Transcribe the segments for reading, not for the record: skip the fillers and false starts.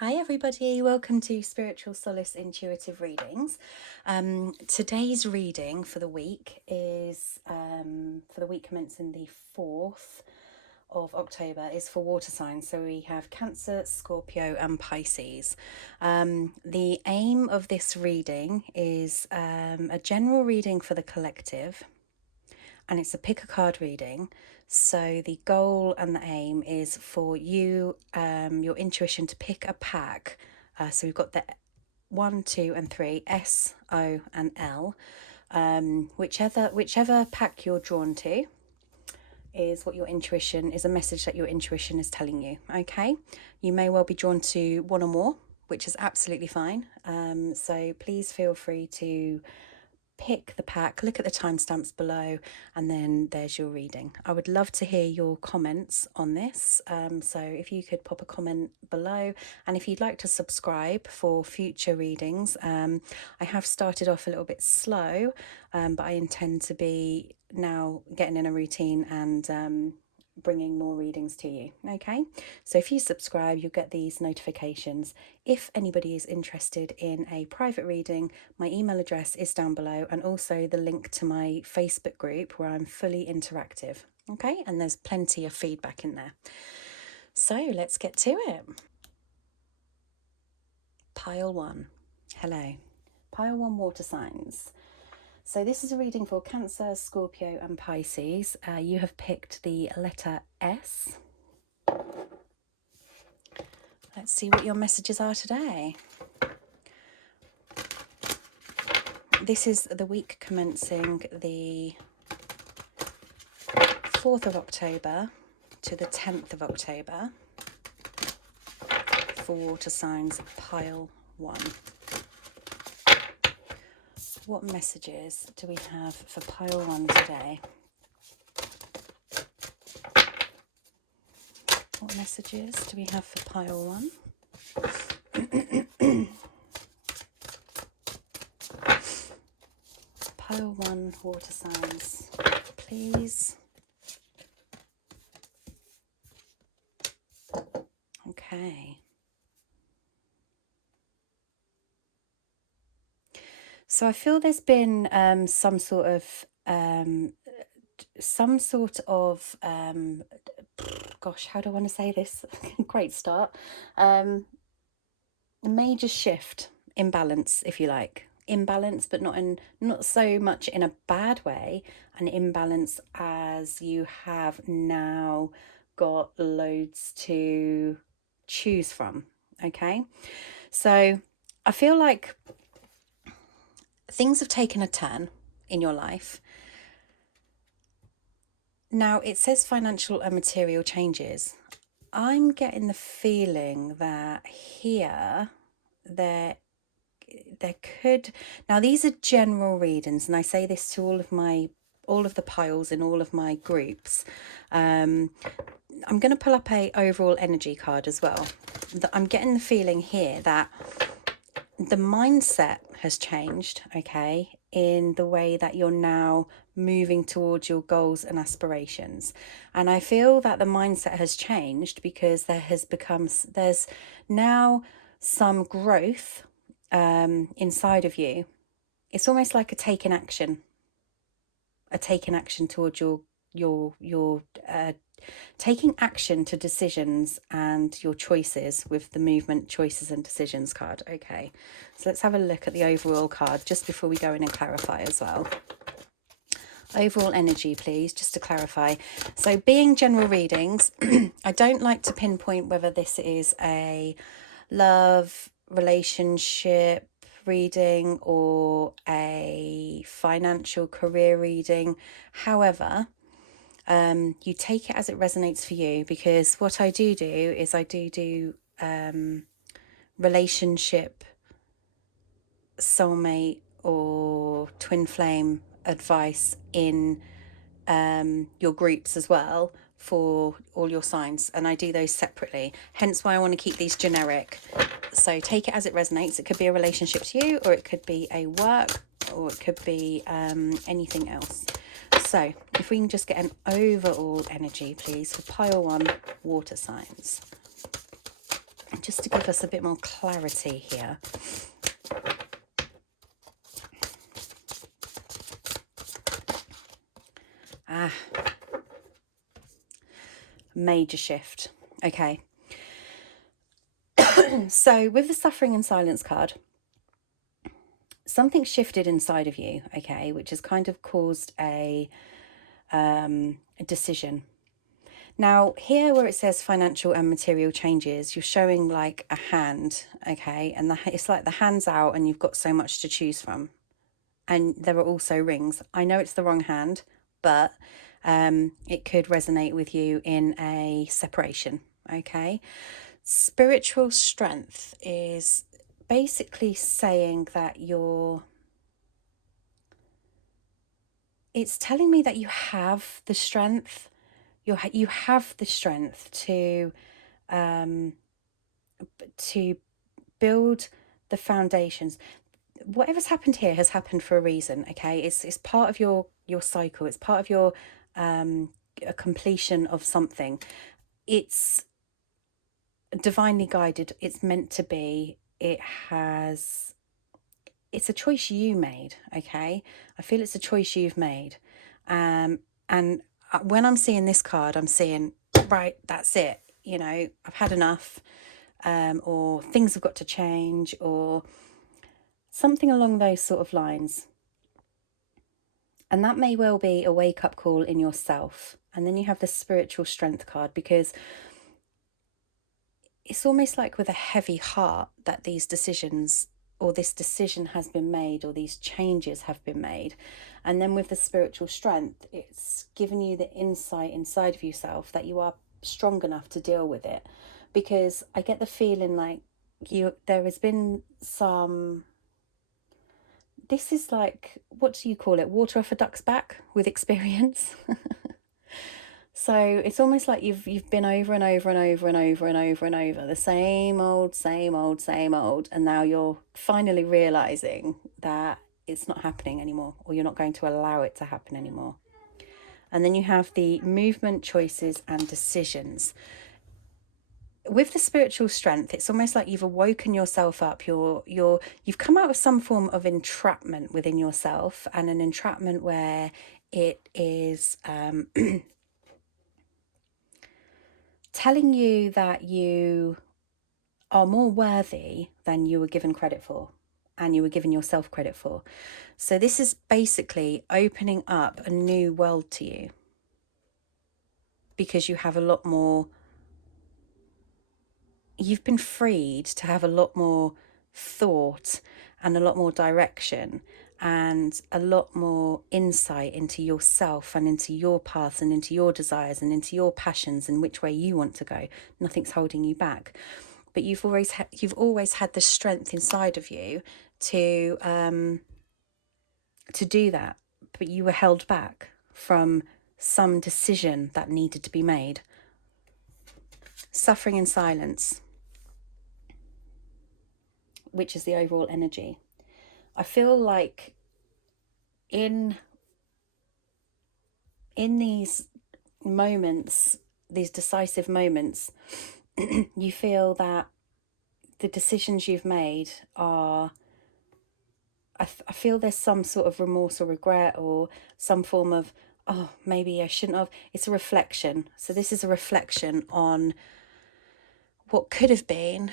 Hi everybody, welcome to Spiritual Solace Intuitive Readings. Today's reading for the week is, for the week commencing the 4th of October, is for water signs. So we have Cancer, Scorpio and Pisces. The aim of this reading is a general reading for the collective, and it's a pick a card reading. So the goal and the aim is for you, your intuition, to pick a pack. So we've got the 1, 2 and 3, S, O and L. Whichever pack you're drawn to is what your intuition is, a message that your intuition is telling you. Okay, you may well be drawn to one or more, which is absolutely fine. So please feel free to pick the pack, look at the timestamps below, and then there's your reading. I would love to hear your comments on this. So if you could pop a comment below, and if you'd like to subscribe for future readings, I have started off a little bit slow, but I intend to be now getting in a routine and bringing more readings to you. Okay, so if you subscribe, you'll get these notifications. If anybody is interested in a private reading, my email address is down below, and also the link to my Facebook group where I'm fully interactive. Okay, and there's plenty of feedback in there. So let's get to it. Pile 1. Hello. Pile 1 water signs. So this is a reading for Cancer, Scorpio and Pisces. You have picked the letter S. Let's see what your messages are today. This is the week commencing the 4th of October to the 10th of October for water signs pile 1. What messages do we have for pile 1 today? What messages do we have for pile 1? Pile 1 water signs, please. Okay. So I feel there's been some sort of gosh, how do I want to say this? Great start. Major shift, imbalance, if you like. Imbalance, but not so much in a bad way. An imbalance as you have now got loads to choose from. Okay, so I feel like things have taken a turn in your life. Now it says financial and material changes. I'm getting the feeling that here there could, now these are general readings, and I say this to all of the piles in all of my groups. I'm going to pull up a overall energy card as well. I'm getting the feeling here that the mindset has changed, okay, in the way that you're now moving towards your goals and aspirations. And I feel that the mindset has changed because there's now some growth inside of you. It's almost like a taking action towards your taking action to decisions and your choices with the movement, choices and decisions card. Okay, so let's have a look at the overall card just before we go in and clarify as well. Overall energy, please, just to clarify. So being general readings, I don't like to pinpoint whether this is a love, relationship reading or a financial career reading. However, you take it as it resonates for you, because what I do is I do relationship, soulmate or twin flame advice in your groups as well for all your signs, and I do those separately, hence why I want to keep these generic. So take it as it resonates. It could be a relationship to you, or it could be a work, or it could be anything else. So if we can just get an overall energy, please, for pile 1 water signs. just to give us a bit more clarity here. Major shift. Okay. So with the Suffering in Silence card, something shifted inside of you, okay, which has kind of caused a decision. Now, here where it says financial and material changes, you're showing like a hand, okay, and it's like the hand's out and you've got so much to choose from. And there are also rings. I know it's the wrong hand, but it could resonate with you in a separation, okay? Spiritual strength is basically saying that it's telling me that you have the strength. You have the strength to build the foundations. Whatever's happened here has happened for a reason, okay? It's part of your cycle. It's part of your a completion of something. It's divinely guided. It's meant to be. It's a choice you made, okay? I feel it's a choice you've made. And when I'm seeing this card, I'm seeing, right, that's it. You know, I've had enough, or things have got to change, or something along those sort of lines. And that may well be a wake-up call in yourself. And then you have the spiritual strength card, because it's almost like with a heavy heart that these decisions, or this decision has been made, or these changes have been made. And then with the spiritual strength, it's given you the insight inside of yourself that you are strong enough to deal with it. Because I get the feeling like there has been some, this is like, what do you call it? Water off a duck's back with experience. So it's almost like you've been over and over and over and over and over and over the same old, and now you're finally realizing that it's not happening anymore, or you're not going to allow it to happen anymore. And then you have the movement, choices, and decisions. With the spiritual strength, it's almost like you've awoken yourself up. You've come out of some form of entrapment within yourself, and an entrapment where it is telling you that you are more worthy than you were given credit for, and you were given yourself credit for. So this is basically opening up a new world to you, because you have a lot more, you've been freed to have a lot more thought and a lot more direction and a lot more insight into yourself and into your paths and into your desires and into your passions and which way you want to go. Nothing's holding you back. But you've always had the strength inside of you to do that. But you were held back from some decision that needed to be made. Suffering in silence, which is the overall energy. I feel like in these moments, these decisive moments, you feel that the decisions you've made are, I feel there's some sort of remorse or regret, or some form of, oh, maybe I shouldn't have. It's a reflection. So this is a reflection on what could have been,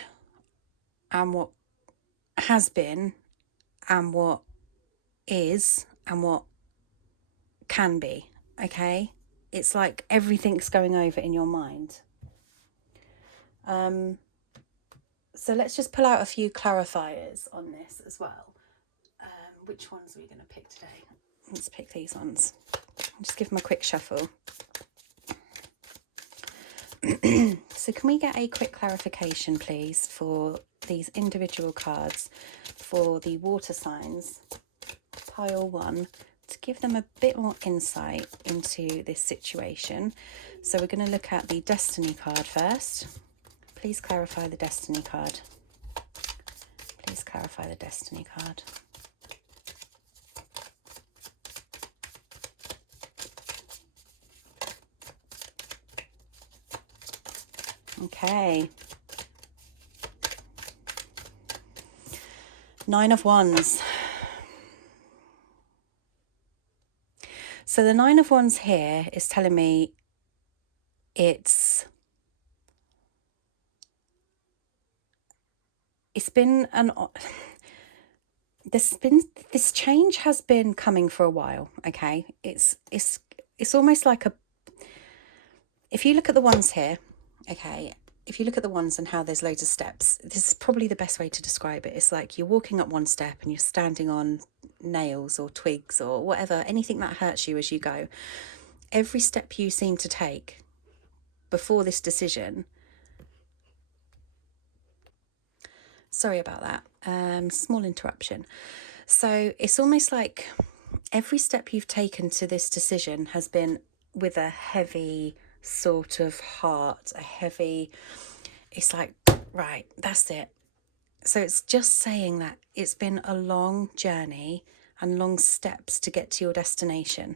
and what has been, and what is, and what can be. Okay, it's like everything's going over in your mind. So let's just pull out a few clarifiers on this as well. Which ones are we going to pick today? Let's pick these ones. I'll just give them a quick shuffle. So can we get a quick clarification, please, for these individual cards for the water signs, pile 1, to give them a bit more insight into this situation. So we're going to look at the Destiny card first. Please clarify the Destiny card. Please clarify the Destiny card. Okay. Nine of Wands. So the Nine of Wands here is telling me it's been this change has been coming for a while. Okay, it's almost like if you look at the wands here, okay, if you look at the wands and how there's loads of steps, this is probably the best way to describe it. It's like you're walking up one step and you're standing on nails or twigs or whatever, anything that hurts you as you go. Every step you seem to take before this decision, sorry about that, small interruption. So it's almost like every step you've taken to this decision has been with a heavy sort of heart, it's like, right, that's it. So it's just saying that it's been a long journey and long steps to get to your destination.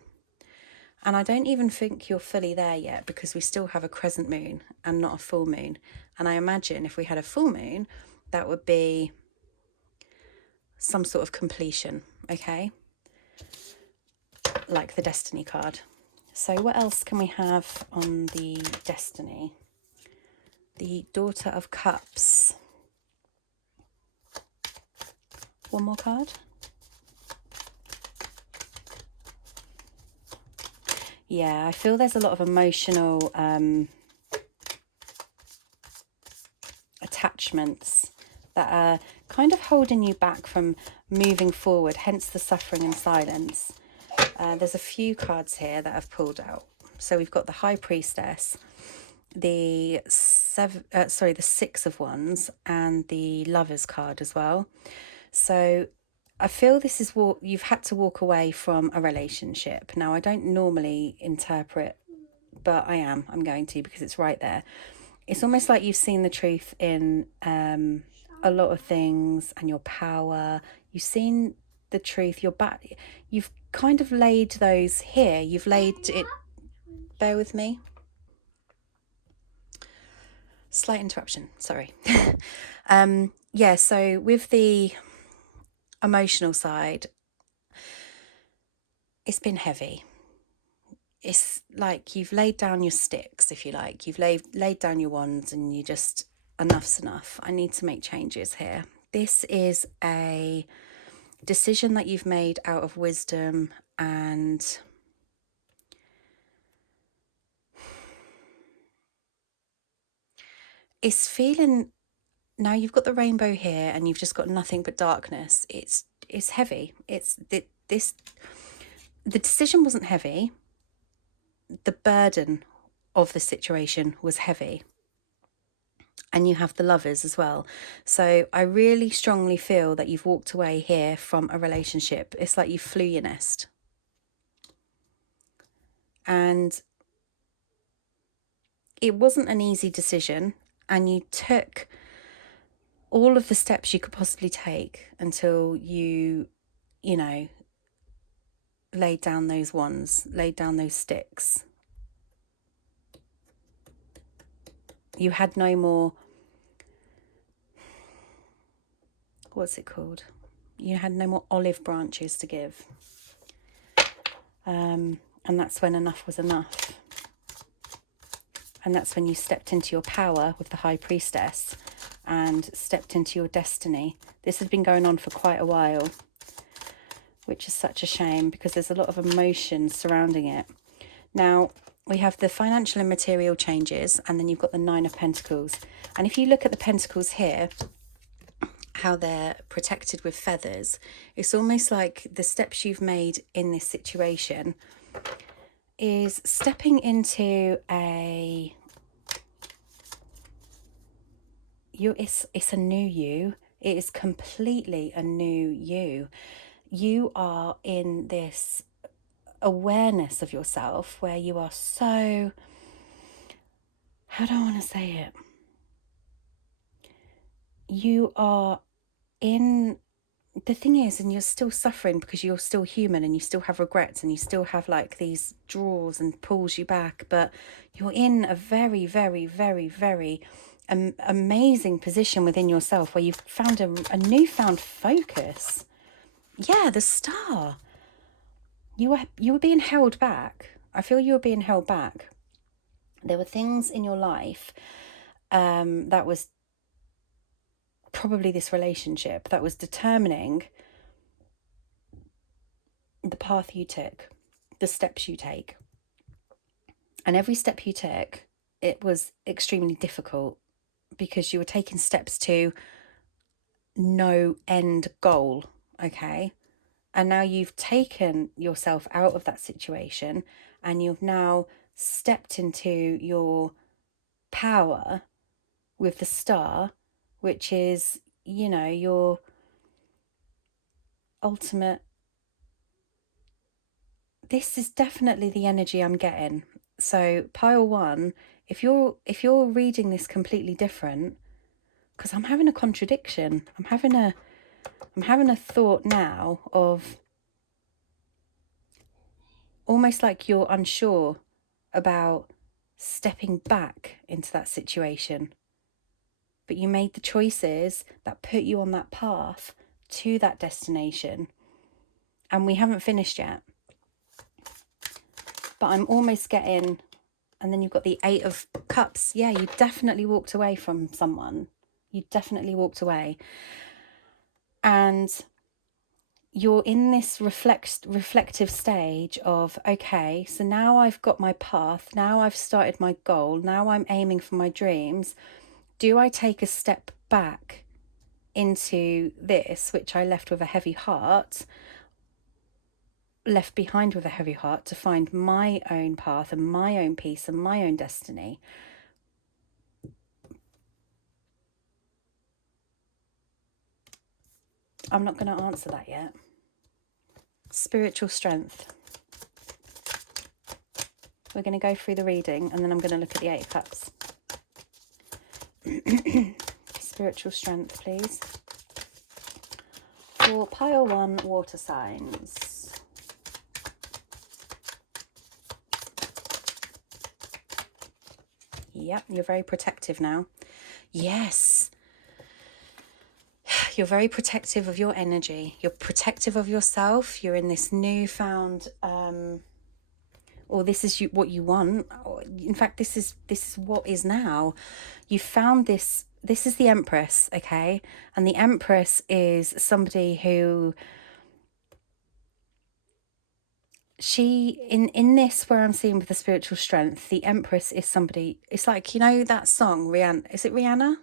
And I don't even think you're fully there yet, because we still have a crescent moon and not a full moon. And I imagine if we had a full moon, that would be some sort of completion, okay? Like the Destiny card. So what else can we have on the Destiny? The Daughter of Cups. One more card. Yeah, I feel there's a lot of emotional attachments that are kind of holding you back from moving forward, hence the suffering and silence. There's a few cards here that I've pulled out. So we've got the High Priestess, the Six of Wands, and the Lovers card as well. So I feel this is what you've had to walk away from a relationship. Now, I don't normally interpret, but I'm going to, because it's right there. It's almost like you've seen the truth in a lot of things and your power. You've seen the truth, your back. You've kind of laid those here. You've laid it. Bear with me. Slight interruption. Sorry. Yeah, so with the emotional side, it's been heavy. It's like you've laid down your sticks, if you like. You've laid down your wands and you just, enough's enough. I need to make changes here. This is a decision that you've made out of wisdom, and it's feeling, now you've got the rainbow here and you've just got nothing but darkness. It's heavy. The decision wasn't heavy. The burden of the situation was heavy. And you have the Lovers as well. So I really strongly feel that you've walked away here from a relationship. It's like you flew your nest. And it wasn't an easy decision. And you took all of the steps you could possibly take until you laid down those wands, laid down those sticks. You had no more, what's it called? You had no more olive branches to give. And that's when enough was enough. And that's when you stepped into your power with the High Priestess and stepped into your destiny. This has been going on for quite a while, which is such a shame because there's a lot of emotion surrounding it. Now, we have the financial and material changes, and then you've got the Nine of Pentacles. And if you look at the Pentacles here, how they're protected with feathers, it's almost like the steps you've made in this situation is stepping into it's a new you. It is completely a new you. You are in this awareness of yourself where you are so, how do I want to say it? You are in, the thing is, and you're still suffering because you're still human and you still have regrets and you still have like these draws and pulls you back, but you're in a very, very, very, very amazing position within yourself where you've found a newfound focus. Yeah, the Star. You were being held back. I feel you were being held back. There were things in your life that was probably this relationship that was determining the path you took, the steps you take. And every step you took, it was extremely difficult because you were taking steps to no end goal, okay? And now you've taken yourself out of that situation and you've now stepped into your power with the Star, which is, you know, your ultimate. This is definitely the energy I'm getting. So pile one, if you're reading this completely different, because I'm having a contradiction. I'm having a thought now of almost like you're unsure about stepping back into that situation. But you made the choices that put you on that path to that destination. And we haven't finished yet. But I'm almost getting, and then you've got the 8 of Cups. Yeah, you definitely walked away from someone. You definitely walked away. And you're in this reflective stage of, okay, so now I've got my path. Now I've started my goal. Now I'm aiming for my dreams. Do I take a step back into this, which I left with a heavy heart, left behind with a heavy heart, to find my own path and my own peace and my own destiny? I'm not going to answer that yet. Spiritual strength. We're going to go through the reading and then I'm going to look at the 8 of Cups. Spiritual strength, please. For pile 1, water signs. Yep, you're very protective now. Yes. You're very protective of your energy. You're protective of yourself. You're in this newfound, or this is what you want. In fact, this is what is now. You found this. This is the Empress, okay? And the Empress is somebody who, in this where I'm seeing with the spiritual strength, the Empress is somebody, it's like, you know that song, Rihanna, is it Rihanna?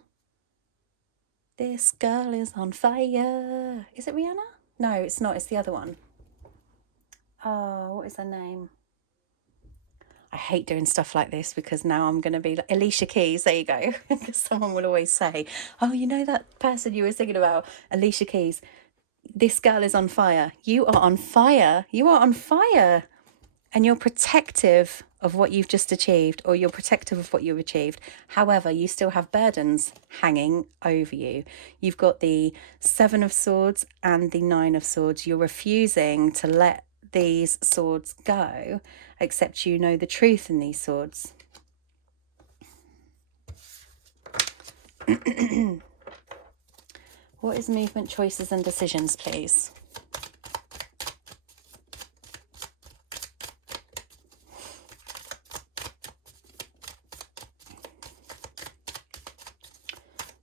This girl is on fire. Is it Rihanna? No, it's not. It's the other one. Oh, what is her name? I hate doing stuff like this because now I'm going to be like Alicia Keys. There you go. Because someone will always say, oh, you know that person you were thinking about, Alicia Keys. This girl is on fire. You are on fire. You are on fire. And you're protective of what you've just achieved, or you're protective of what you've achieved. However, you still have burdens hanging over you. You've got the 7 of Swords and the 9 of Swords. You're refusing to let these swords go, except you know the truth in these swords. What is movement, choices and decisions, please?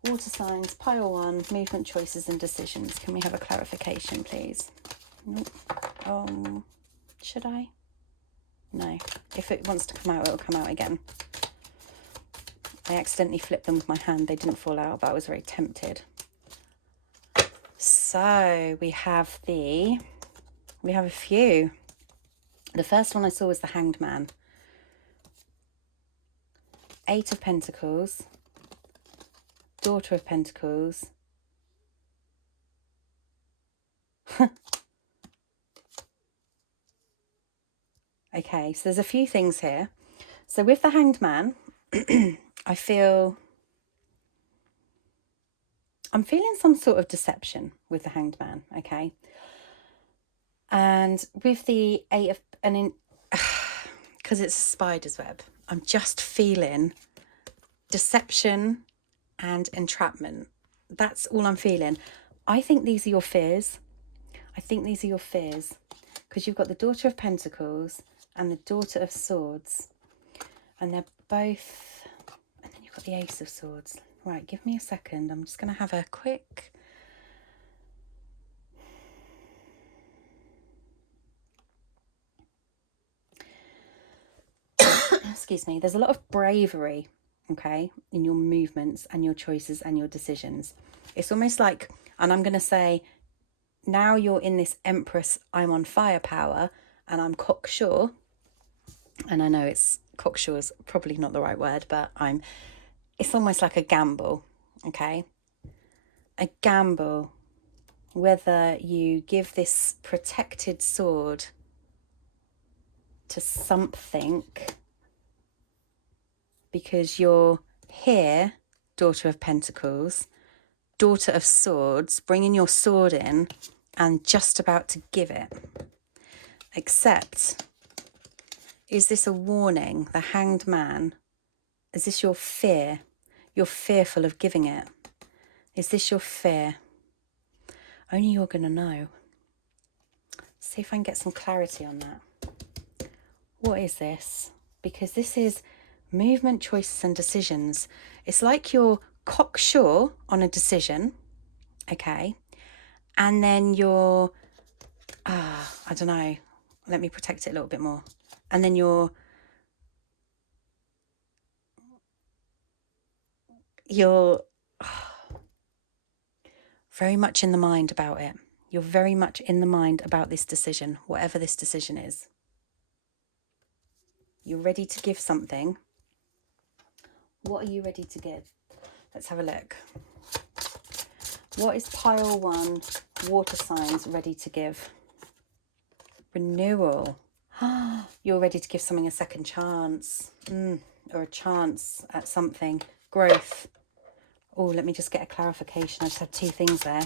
Water signs, pile 1, movement, choices and decisions. Can we have a clarification, please? Nope. Should I? No. If it wants to come out, it'll come out again. I accidentally flipped them with my hand. They didn't fall out, but I was very tempted. So we have a few. The first one I saw was the Hanged Man. 8 of Pentacles. Daughter of Pentacles. Okay, so there's a few things here. So with the Hanged Man, I'm feeling some sort of deception with the Hanged Man, okay? And with the 8 of, because it's a spider's web, I'm just feeling deception and entrapment. That's all I'm feeling. I think these are your fears. I think these are your fears, because you've got the Daughter of Pentacles and the Daughter of Swords, and they're both, and then you've got the Ace of Swords. Right, give me a second. I'm just going to have a quick... Excuse me. There's a lot of bravery, okay, in your movements and your choices and your decisions. It's almost like, and I'm going to say, now you're in this Empress, I'm on fire power, and I'm cocksure. And I know it's cocksure is probably not the right word, but it's almost like a gamble, okay? A gamble, whether you give this protected sword to something, because you're here, Daughter of Pentacles, Daughter of Swords, bringing your sword in and just about to give it. Except, is this a warning? The Hanged Man, is this your fear? You're fearful of giving it. Is this your fear? Only you're going to know. See if I can get some clarity on that. What is this? Because this is movement, choices and decisions. It's like you're cocksure on a decision, okay? And then you're, I don't know, let me protect it a little bit more. And then you're very much in the mind about it. You're very much in the mind about this decision, whatever this decision is. You're ready to give something. What are you ready to give? Let's have a look. What is pile 1 water signs ready to give? Renewal. You're ready to give something a second chance. Or a chance at something. Growth. Oh, let me just get a clarification. I just had 2 things there.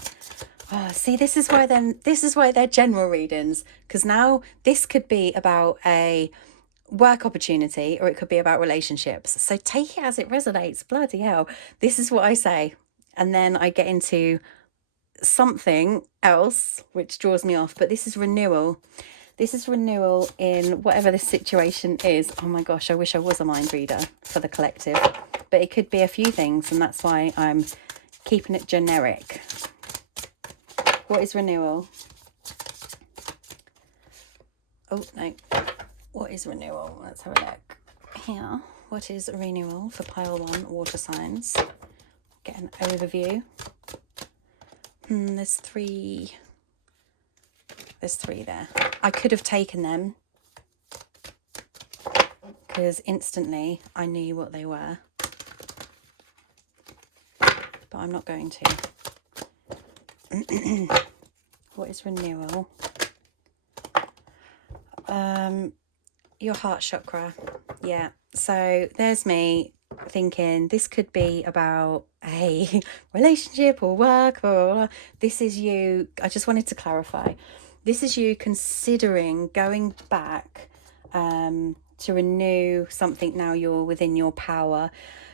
See, this is why they're general readings, because now this could be about a work opportunity or it could be about relationships. So take it as it resonates. Bloody hell. This is what I say. And then I get into something else which draws me off. But this is renewal. This is renewal in whatever this situation is. Oh my gosh, I wish I was a mind reader for the collective. But it could be a few things, and that's why I'm keeping it generic. What is renewal? Oh, no. What is renewal? Let's have a look. Here. What is renewal for pile 1 water signs? Get an overview. There's 3. There's 3 there. I could have taken them, because instantly I knew what they were. But I'm not going to. What is renewal? Your heart chakra. Yeah. So there's me thinking this could be about a relationship or work, or this is you. I just wanted to clarify. This is you considering going back to renew something now you're within your power.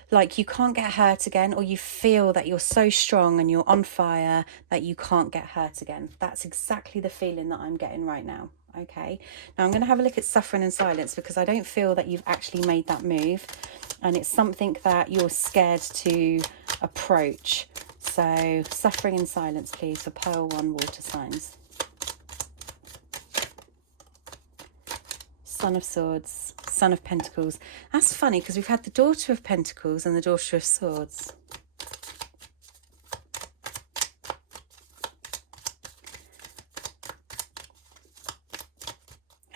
Like you can't get hurt again, or you feel that you're so strong and you're on fire that you can't get hurt again. That's exactly the feeling that I'm getting right now. Okay, now I'm going to have a look at suffering and silence, because I don't feel that you've actually made that move, and it's something that you're scared to approach. So suffering and silence, please, for pile 1 water signs. Son of Swords, Son of Pentacles. That's funny, because we've had the Daughter of Pentacles and the Daughter of Swords.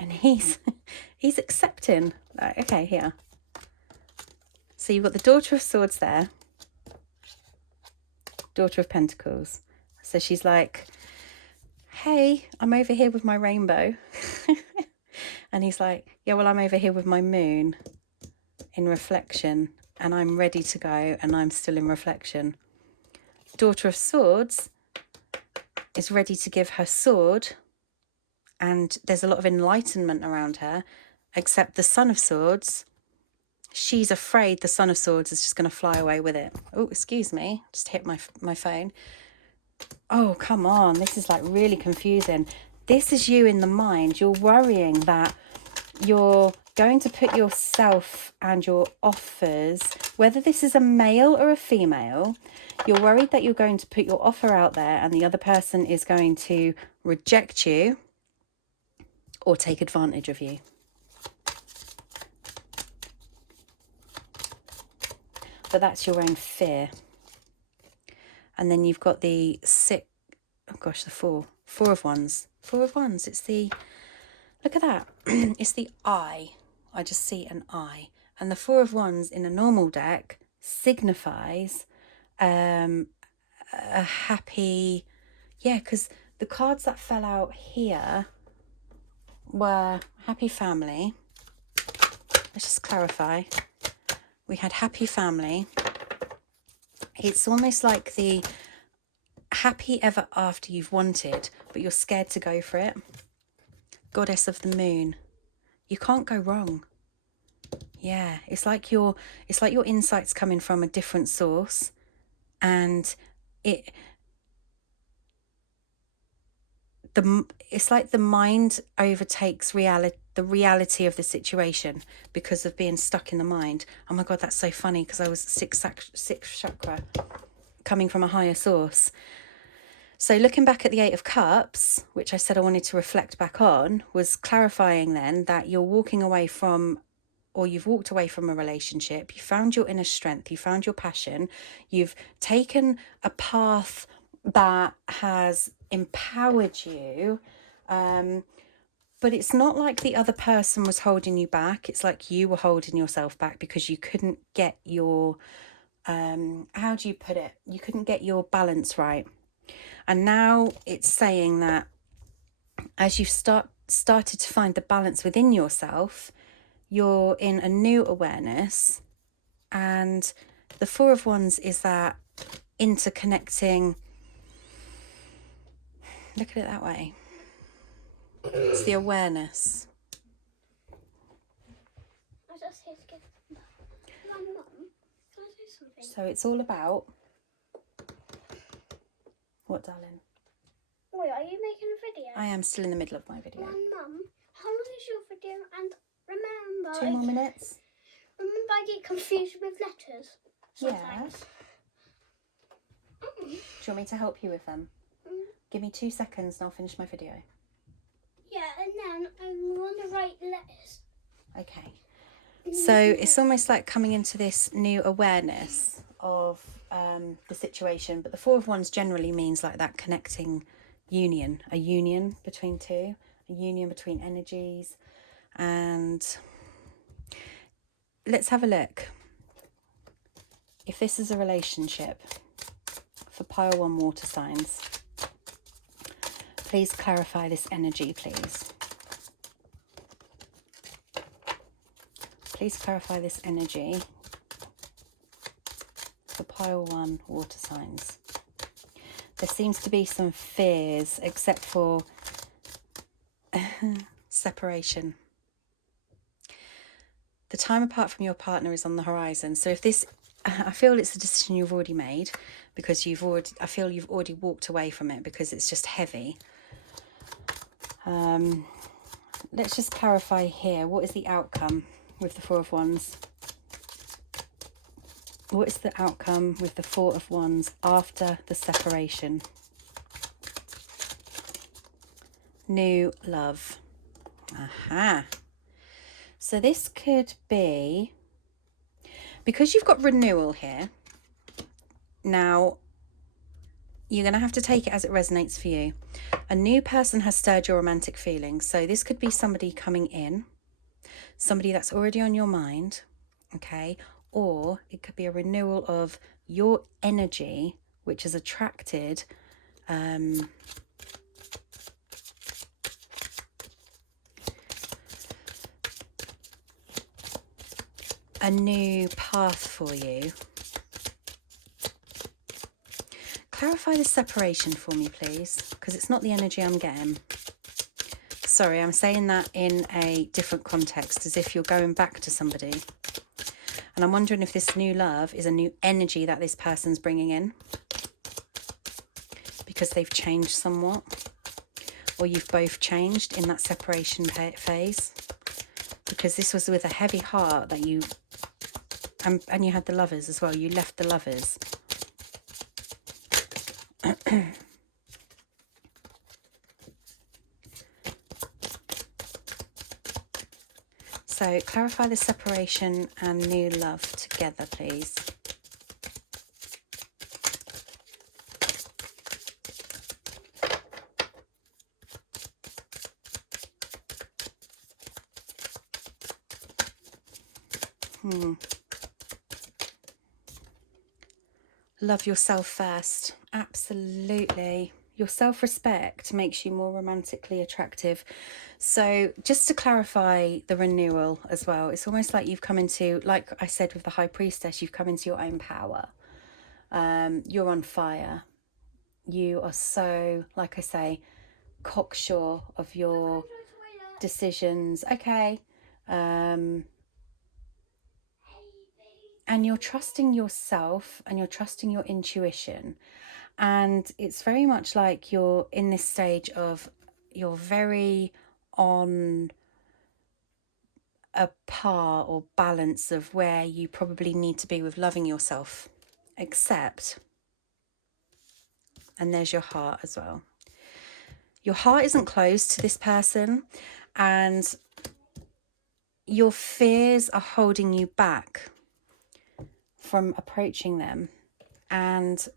And he's accepting. Okay, here. So you've got the Daughter of Swords there. Daughter of Pentacles. So she's like, hey, I'm over here with my rainbow. And he's like, yeah, well, I'm over here with my moon in reflection, and I'm ready to go, and I'm still in reflection. Daughter of Swords is ready to give her sword, and there's a lot of enlightenment around her, except the Son of Swords she's afraid the Son of Swords is just going to fly away with it. Oh, excuse me. Just hit my phone. Oh, come on. This is like really confusing. This is you in the mind. You're worrying that you're going to put yourself and your offers, whether this is a male or a female, you're worried that you're going to put your offer out there and the other person is going to reject you or take advantage of you. But that's your own fear. And then you've got the the four of wands. Four of wands. It's the, look at that. It's the eye. I just see an eye. And the Four of Wands in a normal deck signifies a happy, because the cards that fell out here were happy family. Let's just clarify. We had happy family. It's almost like the happy ever after you've wanted, but you're scared to go for it. Goddess of the moon. You can't go wrong. Yeah, it's like your insight's coming from a different source, and it's like the mind overtakes the reality of the situation because of being stuck in the mind. Oh my God, that's so funny, because I was sixth chakra coming from a higher source. So looking back at the Eight of Cups, which I said I wanted to reflect back on, was clarifying then that you're walking away from, or you've walked away from a relationship, you found your inner strength, you found your passion, you've taken a path that has empowered you, but it's not like the other person was holding you back. It's like you were holding yourself back because you couldn't get your, how do you put it? You couldn't get your balance right. And now it's saying that as you started to find the balance within yourself, you're in a new awareness. And the Four of Wands is that interconnecting. Look at it that way. It's the awareness. I just hate to give my mum. Can I say something? So it's all about. What, darling? Wait, are you making a video? I am still in the middle of my video. Mum, how long is your video? And remember, 2 more minutes. Remember, I get confused with letters sometimes. Yeah. Do you want me to help you with them? Give me 2 seconds and I'll finish my video. Yeah, and then I want to write letters. Okay. So it's almost like coming into this new awareness of the situation. But the Four of Wands generally means like that connecting union, a union between two, a union between energies. And let's have a look. If this is a relationship for pile 1 water signs, please clarify this energy, please. Please clarify this energy for pile 1 water signs. There seems to be some fears, except for separation. The time apart from your partner is on the horizon. So if this, I feel it's a decision you've already made, because I feel you've already walked away from it because it's just heavy. Let's just clarify here. What is the outcome with the Four of Wands? What is the outcome with the Four of Wands after the separation? New love. Aha. So this could be, because you've got renewal here, now you're going to have to take it as it resonates for you. A new person has stirred your romantic feelings. So this could be somebody coming in, somebody that's already on your mind, okay? Or it could be a renewal of your energy, which has attracted a new path for you. Clarify the separation for me, please, because it's not the energy I'm getting. Sorry, I'm saying that in a different context, as if you're going back to somebody. And I'm wondering if this new love is a new energy that this person's bringing in, because they've changed somewhat, or you've both changed in that separation phase, because this was with a heavy heart that you, and you had the Lovers as well. You left the Lovers. So clarify the separation and new love together, please. Love yourself first. Absolutely. Your self-respect makes you more romantically attractive. So just to clarify the renewal as well, it's almost like you've come into, like I said with the High Priestess, you've come into your own power. You're on fire. You are so, like I say, cocksure of your decisions. Okay. And you're trusting yourself and you're trusting your intuition. And it's very much like you're in this stage of, you're very on a par or balance of where you probably need to be with loving yourself. Except, and there's your heart as well. Your heart isn't closed to this person, and your fears are holding you back from approaching them. And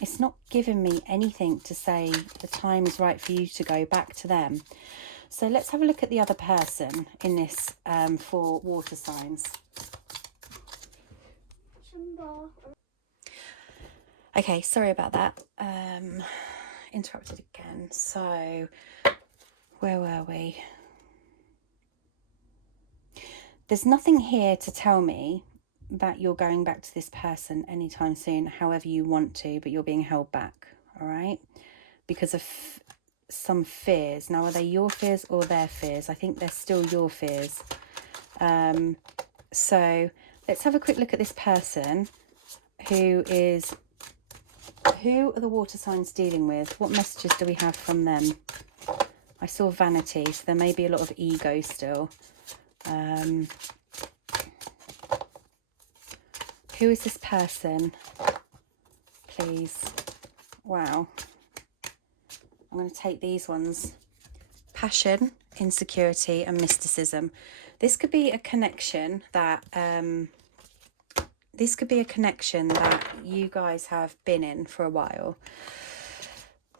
it's not giving me anything to say the time is right for you to go back to them. So let's have a look at the other person in this for water signs. Okay, sorry about that. Interrupted again. So where were we? There's nothing here to tell me that you're going back to this person anytime soon, however you want to, but you're being held back, all right? Because of some fears. Now, are they your fears or their fears? I think they're still your fears. So let's have a quick look at this person. Who are the water signs dealing with? What messages do we have from them? I saw vanity, so there may be a lot of ego still. Who is this person? Please. Wow. I'm going to take these ones. Passion, insecurity, and mysticism. This could be a connection that you guys have been in for a while.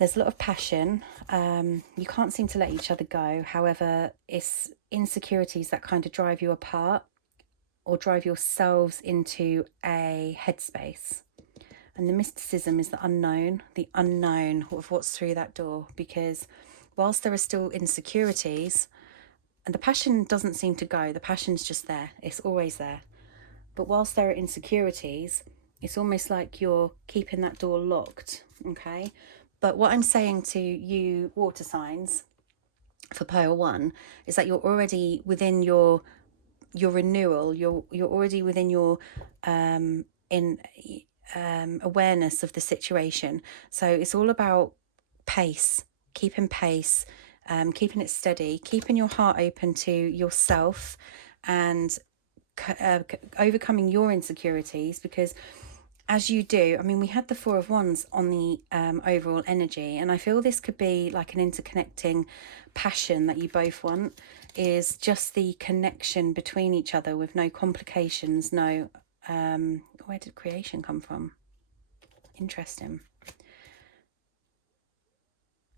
There's a lot of passion. You can't seem to let each other go. However, it's insecurities that kind of drive you apart or drive yourselves into a headspace. And the mysticism is the unknown of what's through that door. Because whilst there are still insecurities, and the passion doesn't seem to go, the passion's just there. It's always there. But whilst there are insecurities, it's almost like you're keeping that door locked, okay? But what I'm saying to you water signs for pile 1 is that you're already within your renewal. You're already within your awareness of the situation. So it's all about pace, keeping pace, keeping it steady, keeping your heart open to yourself, and overcoming your insecurities. Because as you do, I mean, we had the 4 of Wands on the overall energy, and I feel this could be like an interconnecting passion that you both want, is just the connection between each other with no complications, no where did creation come from? Interesting.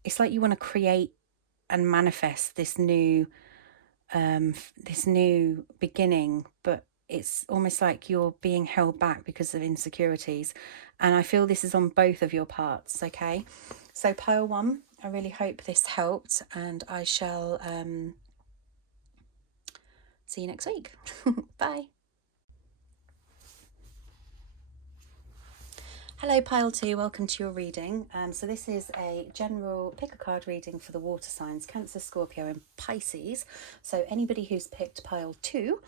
It's like you want to create and manifest this new beginning, but it's almost like you're being held back because of insecurities. And I feel this is on both of your parts, okay? So pile 1, I really hope this helped, and I shall see you next week. Bye. Hello pile 2, welcome to your reading. So this is a general pick a card reading for the water signs Cancer, Scorpio and Pisces. So anybody who's picked pile 2,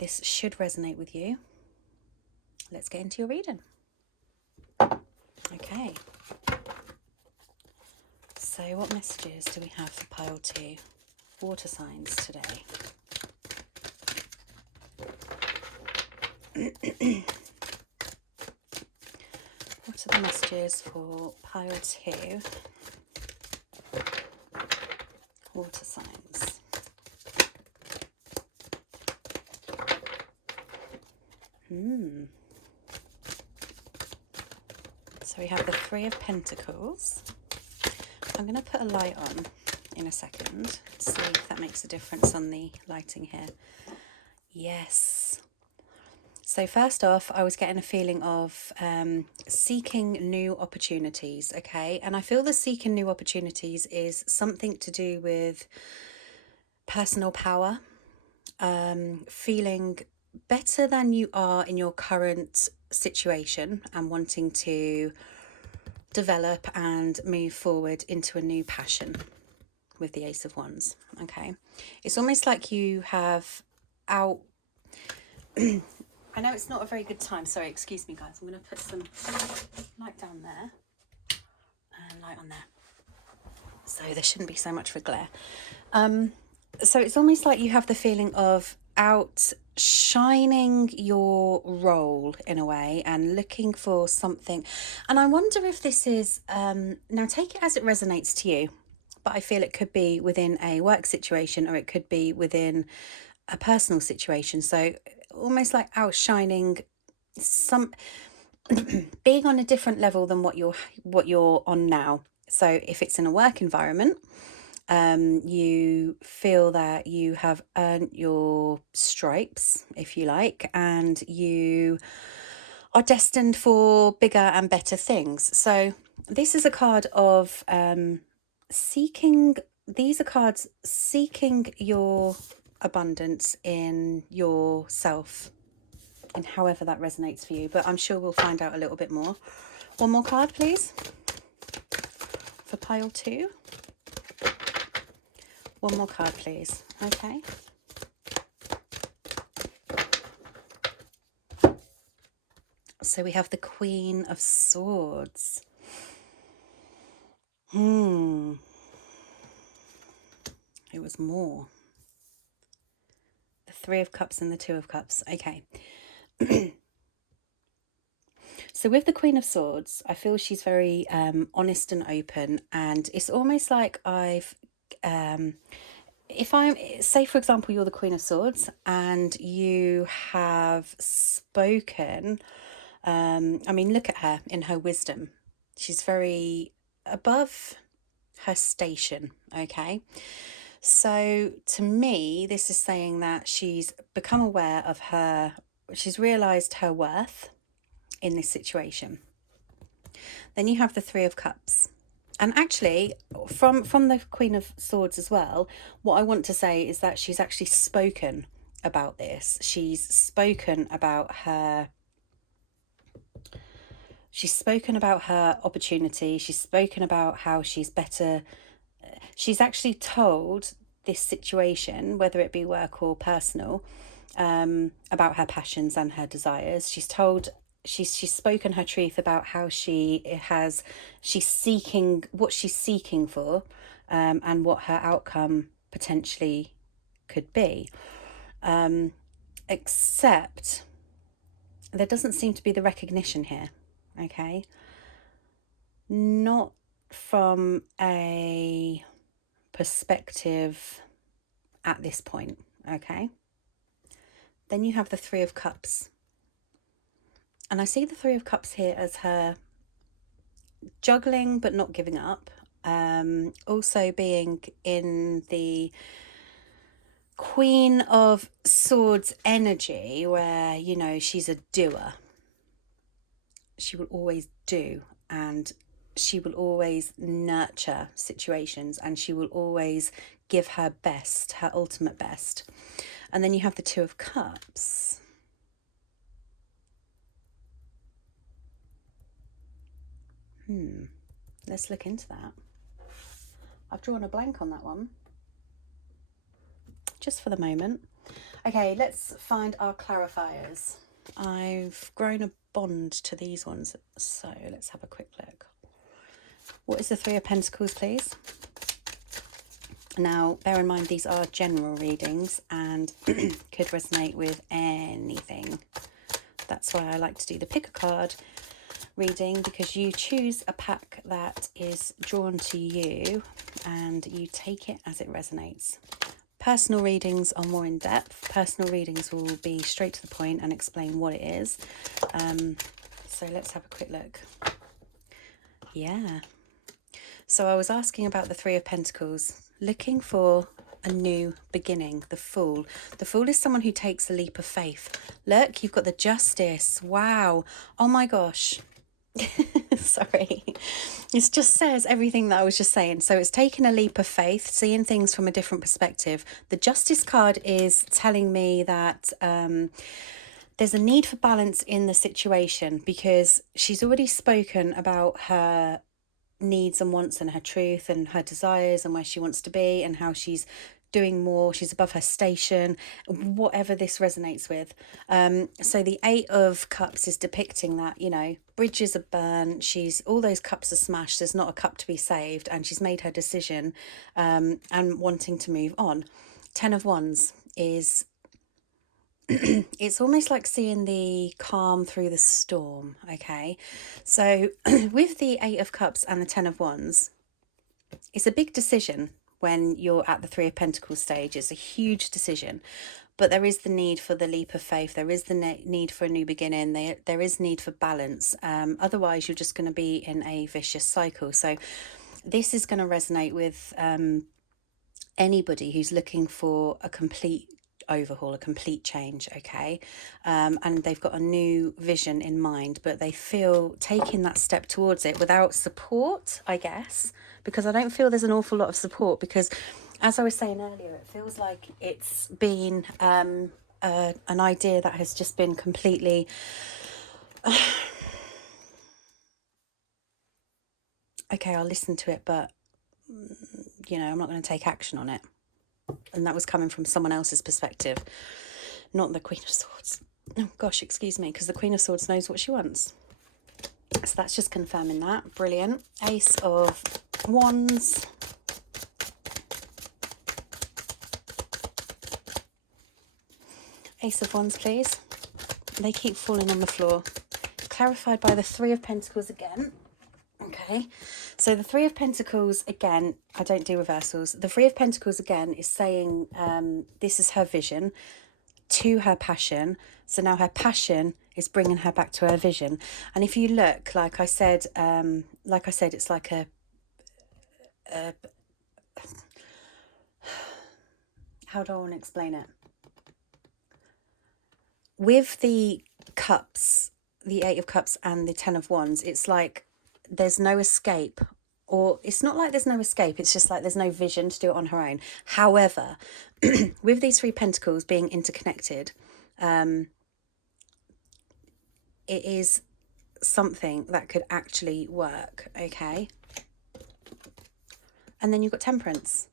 this should resonate with you. Let's get into your reading. Okay. So what messages do we have for pile 2? Water signs today. What are the messages for pile 2? Water signs. So we have the 3 of Pentacles. I'm going to put a light on in a second to see if that makes a difference on the lighting here. Yes. So first off, I was getting a feeling of seeking new opportunities, okay? And I feel the seeking new opportunities is something to do with personal power, feeling better than you are in your current situation and wanting to develop and move forward into a new passion with the Ace of Wands, okay? It's almost like you have out... I know it's not a very good time. Sorry, excuse me, guys. I'm going to put some light down there and light on there. So there shouldn't be so much of a glare. So it's almost like you have the feeling of outshining your role in a way and looking for something. And I wonder if this is, now take it as it resonates to you, but I feel it could be within a work situation or it could be within a personal situation. So almost like outshining some, being on a different level than what you're on now. So if it's in a work environment, you feel that you have earned your stripes, if you like, and you are destined for bigger and better things. So this is a card of seeking, these are cards seeking your abundance in yourself, and however that resonates for you, but I'm sure we'll find out a little bit more. One more card, please, for pile 2. One more card, please. Okay. So we have the Queen of Swords. It was more. The 3 of Cups and the 2 of Cups. Okay. So with the Queen of Swords, I feel she's very honest and open, and it's almost like I've... if I'm, say for example, you're the Queen of Swords and you have spoken, I mean, look at her in her wisdom. She's very above her station, okay? So to me, this is saying that she's become aware of her, she's realised her worth in this situation. Then you have the 3 of Cups. And actually, from the Queen of Swords as well, what I want to say is that she's actually spoken about this. She's spoken about her... She's spoken about her opportunity. She's spoken about how she's better. She's actually told this situation, whether it be work or personal, about her passions and her desires. She's told... She's spoken her truth about how she's seeking what she's seeking for, and what her outcome potentially could be. Except there doesn't seem to be the recognition here, okay? Not from a perspective at this point, okay? Then you have the 3 of Cups. And I see the 3 of Cups here as her juggling but not giving up. Also being in the Queen of Swords energy where, you know, she's a doer. She will always do, and she will always nurture situations, and she will always give her best, her ultimate best. And then you have the 2 of Cups. Let's look into that. I've drawn a blank on that one, just for the moment. Okay, let's find our clarifiers. I've grown a bond to these ones, so let's have a quick look. What is the Three of Pentacles, please? Now, bear in mind, these are general readings and could resonate with anything. That's why I like to do the pick a card reading, because you choose a pack that is drawn to you and you take it as it resonates. Personal readings are more in depth. Personal readings will be straight to the point and explain what it is. So let's have a quick look. Yeah. So I was asking about the Three of Pentacles, looking for a new beginning, the Fool. The Fool is someone who takes a leap of faith. Look, you've got the Justice. Wow. Oh my gosh. Sorry. It just says everything that I was just saying. So it's taking a leap of faith, seeing things from a different perspective. The Justice card is telling me that there's a need for balance in the situation, because she's already spoken about her needs and wants and her truth and her desires and where she wants to be and how she's doing more, she's above her station, whatever this resonates with. So the Eight of Cups is depicting that, you know, bridges are burnt, all those cups are smashed, there's not a cup to be saved, and she's made her decision and wanting to move on. Ten of Wands is it's almost like seeing the calm through the storm. Okay, so with the Eight of Cups and the Ten of Wands, it's a big decision. When you're at the Three of Pentacles stage, it's a huge decision, but there is the need for the leap of faith. There is the need for a new beginning. There is need for balance. Otherwise, you're just going to be in a vicious cycle. So this is going to resonate with anybody who's looking for a complete overhaul, a complete change. Okay, and they've got a new vision in mind, but they feel taking that step towards it without support, I guess, because I don't feel there's an awful lot of support, because as I was saying earlier, it feels like it's been an idea that has just been completely okay, I'll listen to it, but you know, I'm not going to take action on it. And that was coming from someone else's perspective, not the Queen of Swords. Oh gosh, excuse me, because the Queen of Swords knows what she wants. So that's just confirming that. Brilliant. Ace of Wands. Ace of Wands, please. They keep falling on the floor. Clarified by the Three of Pentacles again. Okay, so the Three of Pentacles again, I don't do reversals. The Three of Pentacles again is saying this is her vision to her passion. So now her passion is bringing her back to her vision. And if you look, like I said, it's like a how do I want to explain it? With the cups, the Eight of Cups and the Ten of Wands, it's like there's no escape, or it's not like there's no escape, it's just like there's no vision to do it on her own. However, with these Three Pentacles being interconnected, it is something that could actually work. Okay, and then you've got Temperance.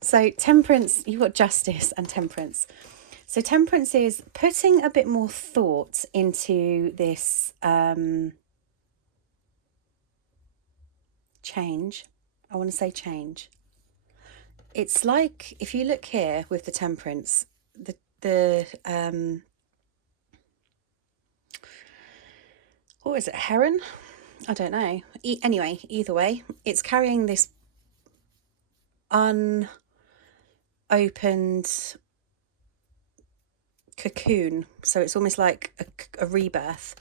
So Temperance, you've got Justice and Temperance. So Temperance is putting a bit more thought into this change. I want to say change. It's like, if you look here with the Temperance, what is it, heron? I don't know. Anyway, either way, it's carrying this unopened cocoon, so it's almost like a rebirth.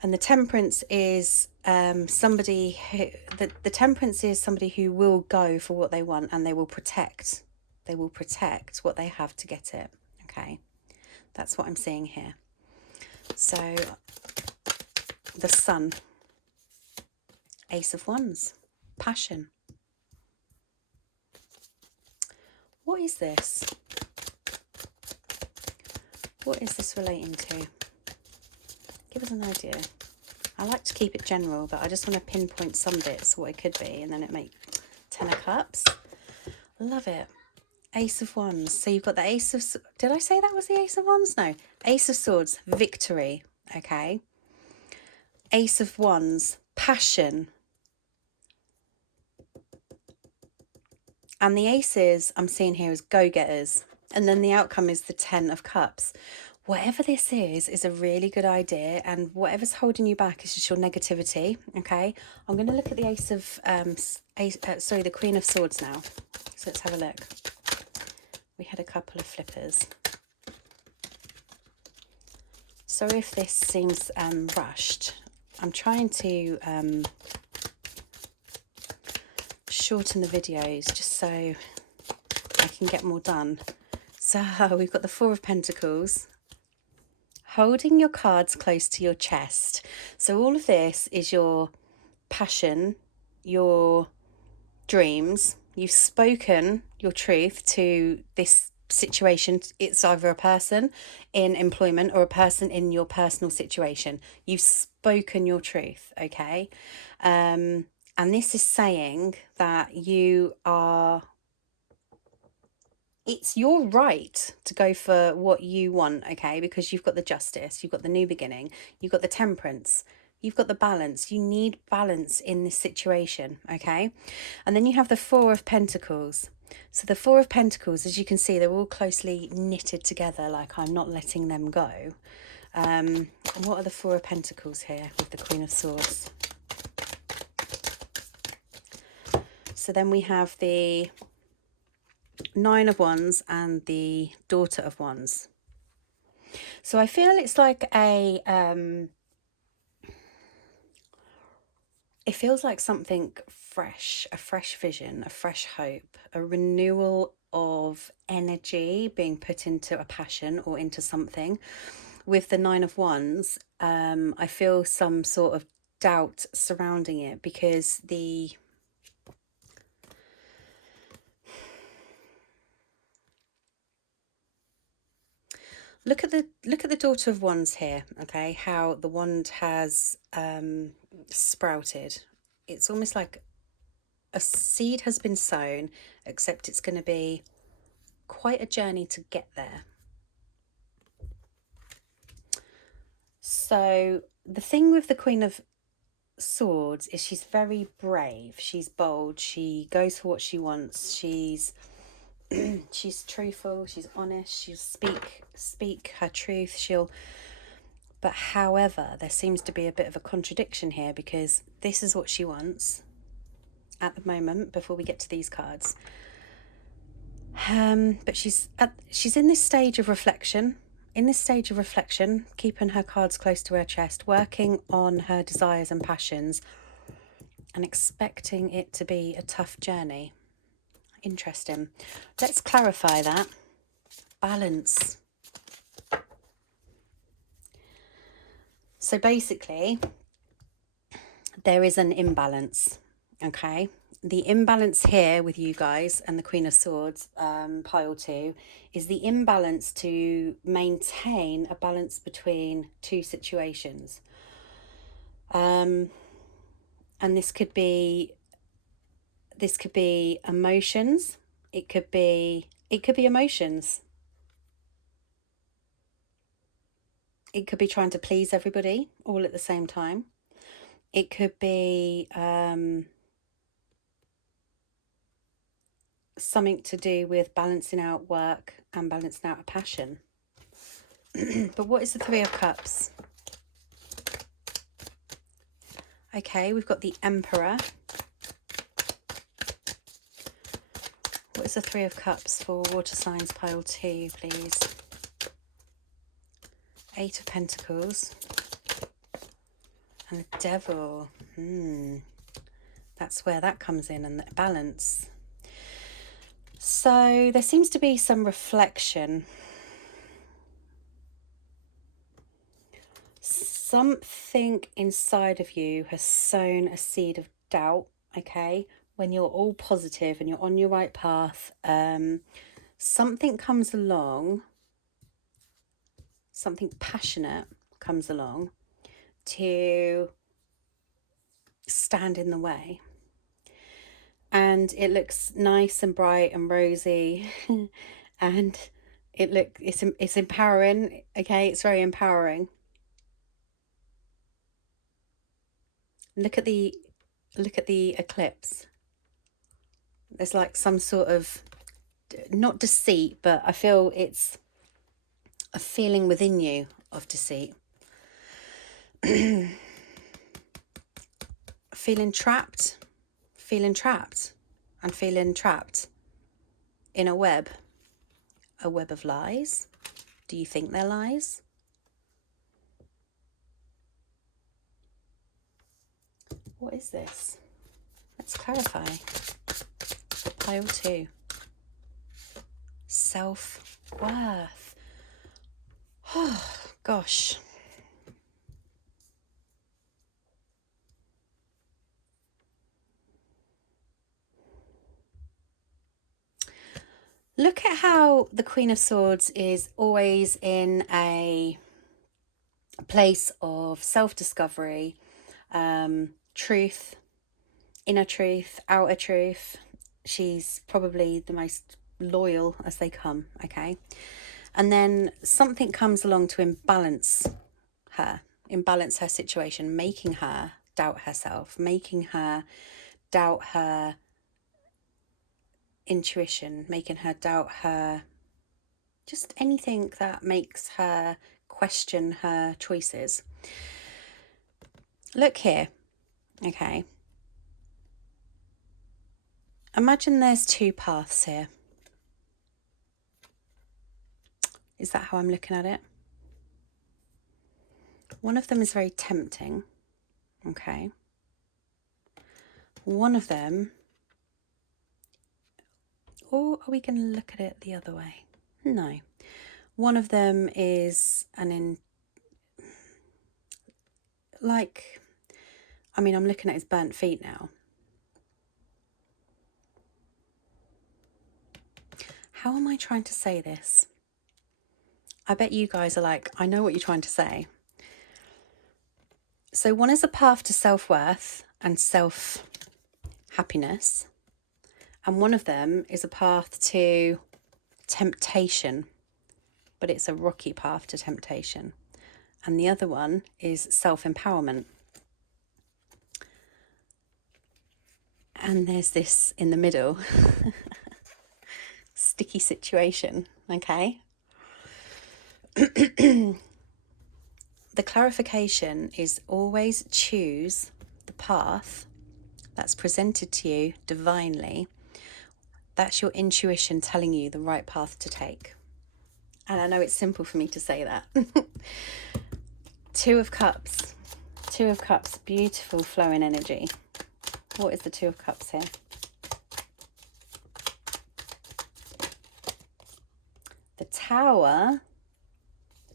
And the Temperance is somebody who, the Temperance is somebody who will go for what they want, and they will protect what they have to get it. Okay, that's what I'm seeing here. So the Sun, Ace of Wands, passion. What is this? What is this relating to? Give us an idea. I like to keep it general, but I just want to pinpoint some bits, what it could be, and then it make 10 of Cups. Love it. Ace of Wands. So you've got the Ace of... Did I say that was the Ace of Wands? No. Ace of Swords, victory. Okay. Ace of Wands, passion. And the aces I'm seeing here is go-getters. And then the outcome is the 10 of Cups. Whatever this is a really good idea. And whatever's holding you back is just your negativity. Okay. I'm going to look at the Ace of... the Queen of Swords now. So let's have a look. We had a couple of flippers. Sorry if this seems rushed. I'm trying to shorten the videos just so I can get more done. So we've got the Four of Pentacles, holding your cards close to your chest. So all of this is your passion, your dreams. You've spoken your truth to this situation. It's either a person in employment or a person in your personal situation. You've spoken your truth, okay? And this is saying that it's your right to go for what you want, okay? Because you've got the Justice, you've got the New Beginning, you've got the Temperance, you've got the balance. You need balance in this situation, okay? And then you have the Four of Pentacles. So the Four of Pentacles, as you can see, they're all closely knitted together, like I'm not letting them go. What are the Four of Pentacles here with the Queen of Swords? So then we have the Nine of Wands and the Daughter of Wands. So I feel it's like it feels like something fresh, a fresh vision, a fresh hope, a renewal of energy being put into a passion or into something. With the Nine of Wands, I feel some sort of doubt surrounding it because look at the Daughter of Wands here, okay? How the wand has sprouted. It's almost like a seed has been sown, except it's going to be quite a journey to get there. So the thing with the Queen of Swords is she's very brave, she's bold, she goes for what she wants, she's truthful, she's honest, she'll speak her truth, but however, there seems to be a bit of a contradiction here because this is what she wants at the moment before we get to these cards. But she's in this stage of reflection. In this stage of reflection, keeping her cards close to her chest, working on her desires and passions, and expecting it to be a tough journey. Interesting. Let's clarify that. Balance. So basically, there is an imbalance, okay? The imbalance here with you guys and the Queen of Swords, pile 2, is the imbalance to maintain a balance between two situations. And this could be emotions. It could be emotions. It could be trying to please everybody all at the same time. It could be something to do with balancing out work and balancing out a passion. But what is the Three of Cups? Okay, we've got the Emperor. What is the Three of Cups for water signs pile 2, please? Eight of Pentacles. And the Devil. That's where that comes in, and the balance. So there seems to be some reflection. Something inside of you has sown a seed of doubt, okay? When you're all positive and you're on your right path, something comes along, something passionate comes along, to stand in the way. And it looks nice and bright and rosy and it's empowering. Okay, it's very empowering. Look at the eclipse. There's like some sort of, not deceit, but I feel it's a feeling within you of deceit. feeling trapped and feeling trapped in a web of lies. Do you think they're lies? What is this? Let's clarify. Pile 2. Self-worth. Oh, gosh. Look at how the Queen of Swords is always in a place of self-discovery, truth, inner truth, outer truth. She's probably the most loyal as they come, okay? And then something comes along to imbalance her situation, making her doubt herself, making her doubt her intuition, making her doubt her, just anything that makes her question her choices. Look here, okay? Imagine there's 2 paths here. Is that how I'm looking at it? One of them is very tempting, okay? One of them, or are we going to look at it the other way? No. One of them is I'm looking at his burnt feet now. How am I trying to say this? I bet you guys are like, I know what you're trying to say. So one is a path to self-worth and self-happiness. And one of them is a path to temptation, but it's a rocky path to temptation. And the other one is self-empowerment. And there's this in the middle, sticky situation, okay? The clarification is always choose the path that's presented to you divinely. That's your intuition telling you the right path to take. And I know it's simple for me to say that. 2 of Cups. 2 of Cups, beautiful flowing energy. What is the 2 of Cups here? The Tower.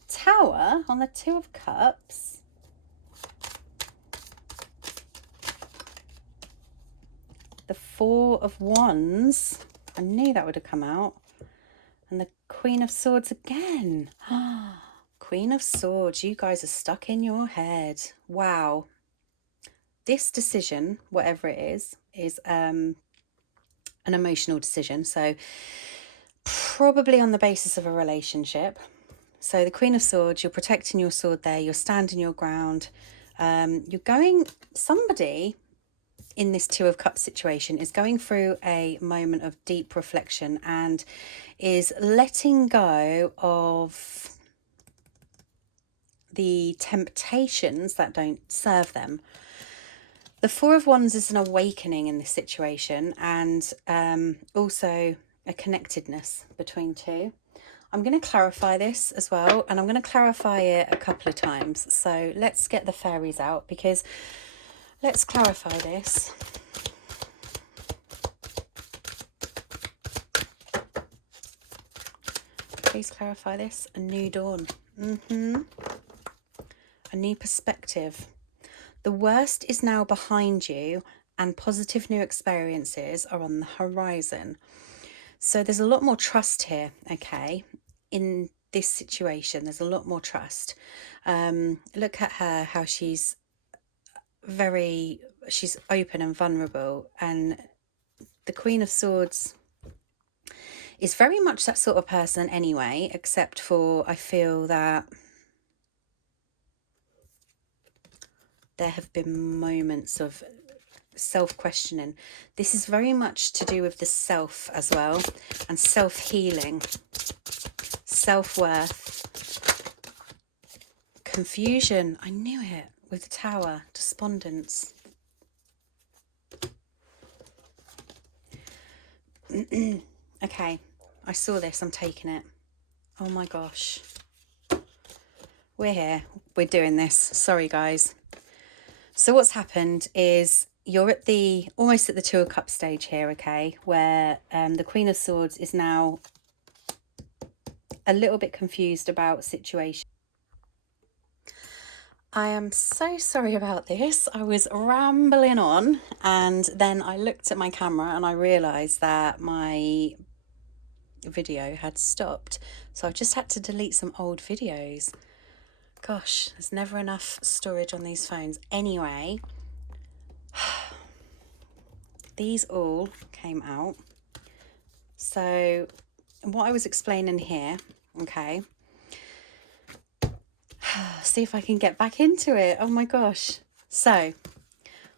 Tower on the 2 of Cups. The 4 of Wands. I knew that would have come out. And the Queen of Swords again. Queen of Swords, you guys are stuck in your head. Wow. This decision, whatever it is an emotional decision. So probably on the basis of a relationship. So the Queen of Swords, you're protecting your sword there. You're standing your ground. Somebody in this 2 of Cups situation is going through a moment of deep reflection and is letting go of the temptations that don't serve them. The 4 of Wands is an awakening in this situation, and also a connectedness between 2. I'm going to clarify this as well, and I'm going to clarify it a couple of times. So let's get the fairies out, because let's clarify this. Please clarify this. A new dawn. A new perspective. The worst is now behind you and positive new experiences are on the horizon. So there's a lot more trust here, okay, in this situation. There's a lot more trust. Look at her, how she's open and vulnerable, and the Queen of Swords is very much that sort of person anyway, except for I feel that there have been moments of self-questioning. This is very much to do with the self as well, and self-healing, self-worth, confusion. I knew it with the Tower, despondence. Okay, I saw this, I'm taking it. Oh my gosh. We're here, we're doing this. Sorry guys. So what's happened is you're at almost at the Two of Cups stage here, okay, where the Queen of Swords is now a little bit confused about situation. I am so sorry about this. I was rambling on, and then I looked at my camera and I realised that my video had stopped. So I've just had to delete some old videos. Gosh, there's never enough storage on these phones. Anyway, these all came out. So what I was explaining here, okay, see if I can get back into it. Oh my gosh. So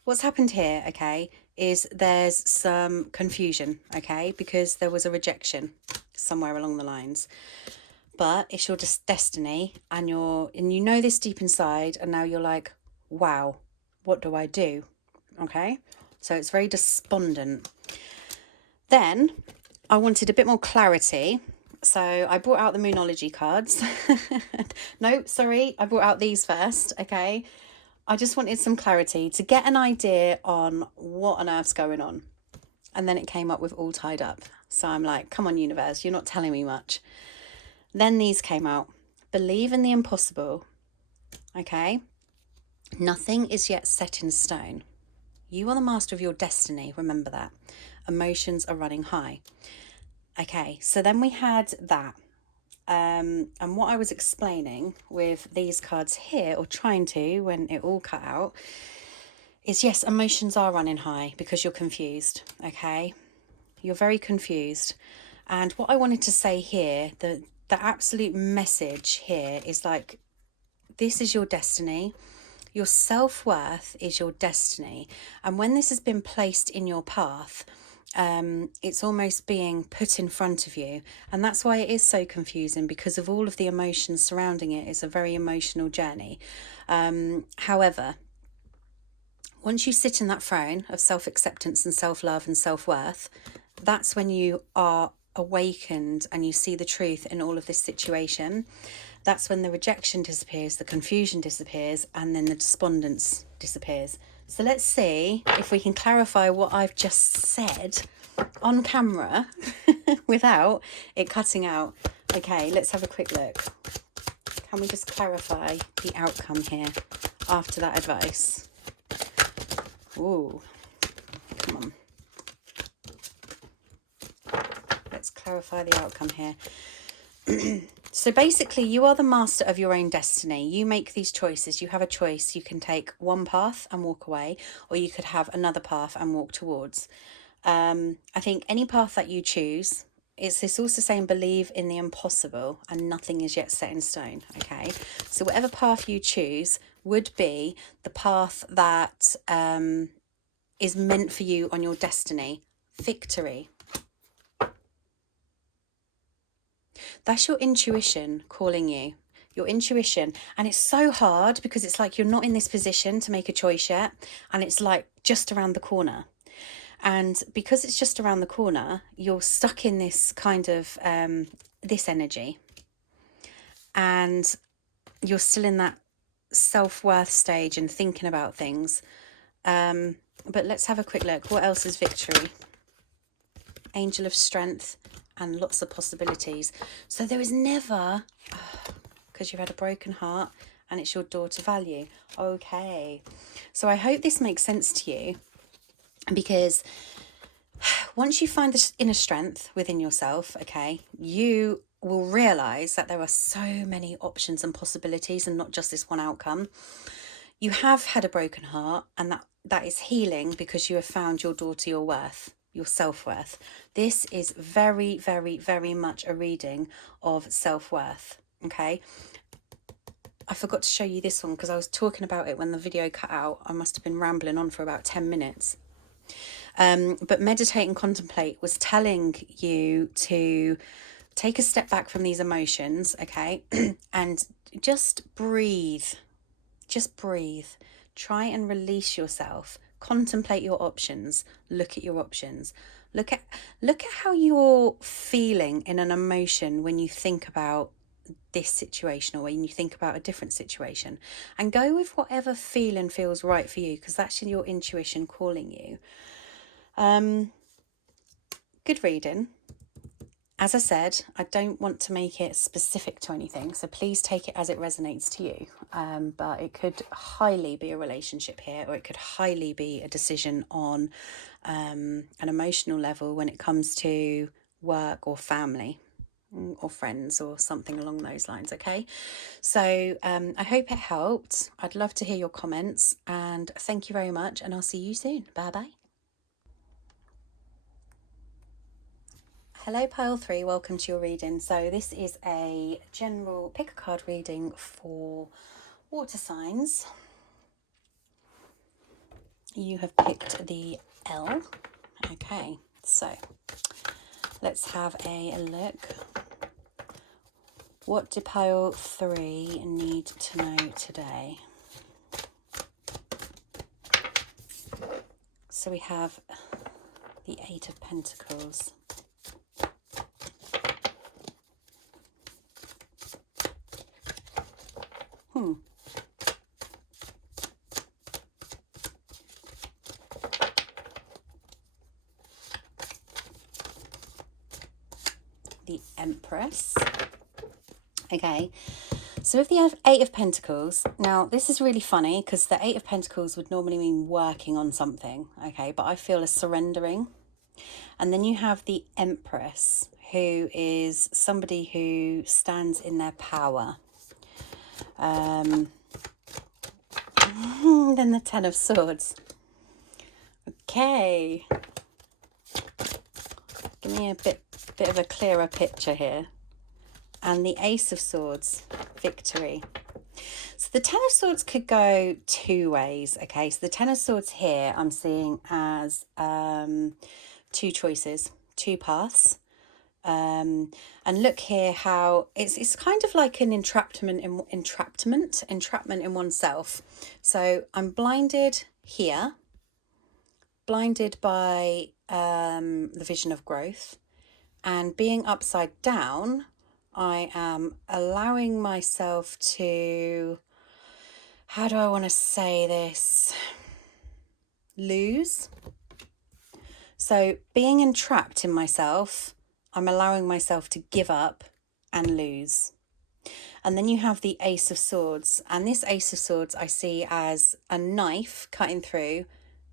what's happened here, okay, is there's some confusion, okay, because there was a rejection somewhere along the lines. But it's your destiny, and you know this deep inside, and now you're like, wow, what do I do? Okay, so it's very despondent. Then I wanted a bit more clarity, so I brought out the Moonology cards. No, sorry, I brought out these first, okay. I just wanted some clarity to get an idea on what on earth's going on. And then it came up with all tied up. So I'm like, come on, universe, you're not telling me much. Then these came out. Believe in the impossible. Okay. Nothing is yet set in stone. You are the master of your destiny. Remember that. Emotions are running high. Okay. So then we had that. And what I was explaining with these cards here, or trying to when it all cut out, is yes, emotions are running high because you're confused. Okay. You're very confused. And what I wanted to say here, the absolute message here is like, this is your destiny. Your self-worth is your destiny. And when this has been placed in your path, it's almost being put in front of you. And that's why it is so confusing, because of all of the emotions surrounding it. It's a very emotional journey. However, once you sit in that throne of self-acceptance and self-love and self-worth, that's when you are awakened and you see the truth in all of this situation. That's when the rejection disappears, the confusion disappears, and then the despondence disappears. So let's see if we can clarify what I've just said on camera without it cutting out. Okay, let's have a quick look. Can we just clarify the outcome here after that advice? Ooh, come on. Let's clarify the outcome here. So basically, you are the master of your own destiny. You make these choices. You have a choice. You can take one path and walk away, or you could have another path and walk towards. I think any path that you choose, it's also saying believe in the impossible, and nothing is yet set in stone. Okay, so whatever path you choose would be the path that is meant for you on your destiny. Victory. That's your intuition calling you, your intuition. And it's so hard because it's like you're not in this position to make a choice yet. And it's like just around the corner. And because it's just around the corner, you're stuck in this kind of, this energy. And you're still in that self-worth stage and thinking about things. But let's have a quick look. What else is victory? Angel of strength. And lots of possibilities. So there is never, because you've had a broken heart and it's your door to value. Okay. So I hope this makes sense to you, because once you find this inner strength within yourself, okay, you will realize that there are so many options and possibilities and not just this one outcome. You have had a broken heart, and that is healing because you have found your door to your worth, your self-worth. This is very, very, very much a reading of self-worth. Okay, I forgot to show you this one because I was talking about it when the video cut out. I must have been rambling on for about 10 minutes. But meditate and contemplate was telling you to take a step back from these emotions, okay, and just breathe. Just breathe. Try and release yourself. Contemplate your options. Look at your options. Look at how you're feeling in an emotion when you think about this situation or when you think about a different situation, and go with whatever feeling feels right for you, because that's your intuition calling you. Good reading. As I said, I don't want to make it specific to anything, so please take it as it resonates to you. But it could highly be a relationship here, or it could highly be a decision on an emotional level when it comes to work or family or friends or something along those lines. Okay, so I hope it helped. I'd love to hear your comments, and thank you very much, and I'll see you soon. Bye bye. Hello Pile 3, welcome to your reading. So this is a general pick a card reading for water signs. You have picked the L. Okay, so let's have a look. What do Pile 3 need to know today? So we have the Eight of Pentacles. The Empress. Okay, so with the Eight of Pentacles, now this is really funny because the Eight of Pentacles would normally mean working on something, okay, but I feel a surrendering. And then you have the Empress, who is somebody who stands in their power. Then the Ten of Swords. Okay, give me a bit of a clearer picture here. And the Ace of Swords, victory. So the Ten of Swords could go two ways, okay? So the Ten of Swords here I'm seeing as two choices, two paths. And look here how it's kind of like an entrapment in oneself. So I'm blinded here, blinded by the vision of growth, and being upside down, I am allowing myself to, how do I want to say this, lose. So being entrapped in myself, I'm allowing myself to give up and lose. And then you have the Ace of Swords, and this Ace of Swords I see as a knife cutting through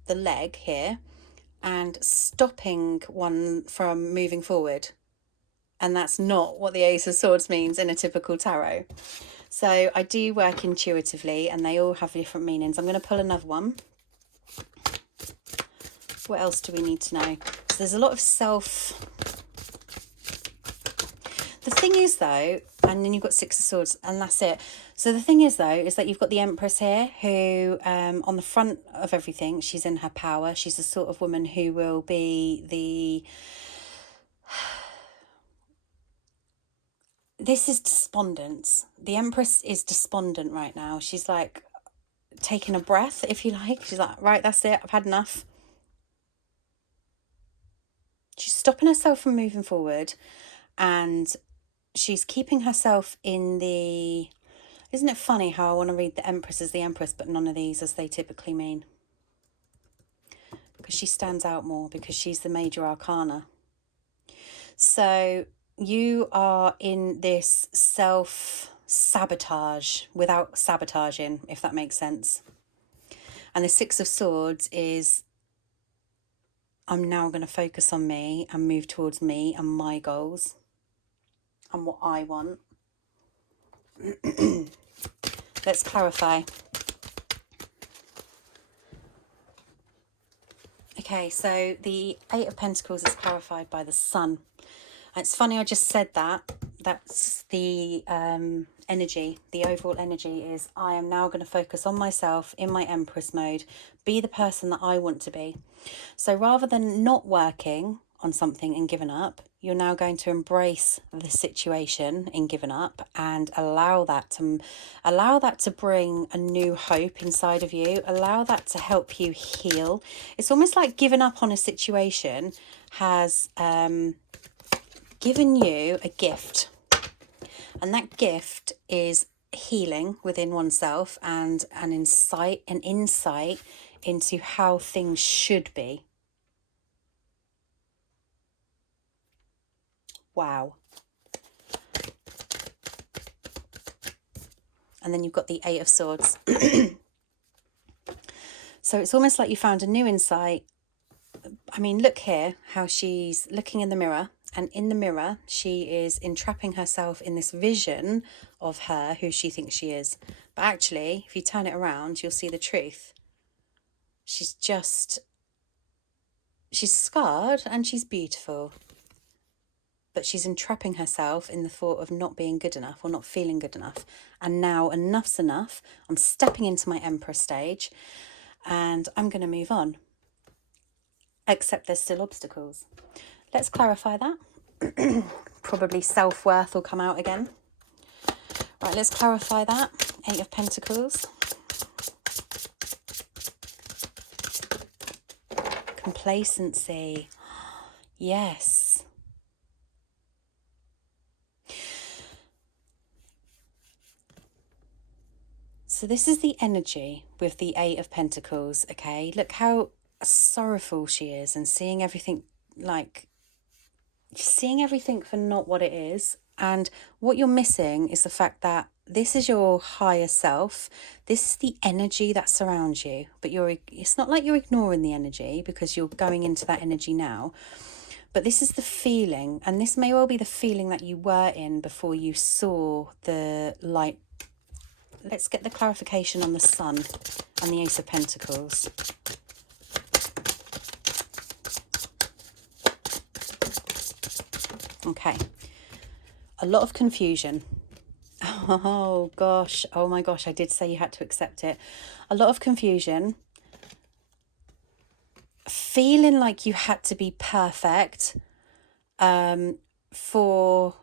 the leg here and stopping one from moving forward. And that's not what the Ace of Swords means in a typical tarot. So I do work intuitively, and they all have different meanings. I'm going to pull another one. What else do we need to know? So there's a lot of The thing is, though, and then you've got Six of Swords, and that's it. So the thing is, though, is that you've got the Empress here who, on the front of everything, she's in her power. She's the sort of woman who will be the... This is despondence. The Empress is despondent right now. She's like taking a breath, if you like. She's like, right, that's it. I've had enough. She's stopping herself from moving forward, and she's keeping herself in the... Isn't it funny how I want to read the Empress as the Empress, but none of these as they typically mean? Because she stands out more, because she's the major arcana. So you are in this self-sabotage without sabotaging, if that makes sense. And the Six of Swords is, I'm now going to focus on me and move towards me and my goals. and what I want. Let's clarify. Okay, so the Eight of Pentacles is clarified by the Sun. It's funny I just said that. That's the energy. The overall energy is I am now going to focus on myself in my Empress mode, be the person that I want to be. So rather than not working on something and giving up, you're now going to embrace the situation and giving up and allow that to bring a new hope inside of you, allow that to help you heal. It's almost like giving up on a situation has given you a gift, and that gift is healing within oneself and an insight into how things should be. Wow. And then you've got the Eight of Swords. So it's almost like you found a new insight. I mean, look here how she's looking in the mirror, and in the mirror she is entrapping herself in this vision of her, who she thinks she is. But actually, if you turn it around, you'll see the truth. She's scarred and she's beautiful, but she's entrapping herself in the thought of not being good enough or not feeling good enough. And now enough's enough. I'm stepping into my Emperor stage and I'm going to move on. Except there's still obstacles. Let's clarify that. Probably self-worth will come out again. Right, let's clarify that. Eight of Pentacles. Complacency. Yes. So this is the energy with the Eight of Pentacles, okay? Look how sorrowful she is and seeing everything for not what it is. And what you're missing is the fact that this is your higher self. This is the energy that surrounds you. But it's not like you're ignoring the energy, because you're going into that energy now. But this is the feeling, and this may well be the feeling that you were in before you saw the light. Let's get the clarification on the Sun and the Ace of Pentacles. Okay. A lot of confusion. Oh gosh. Oh my gosh. I did say you had to accept it. A lot of confusion. Feeling like you had to be perfect for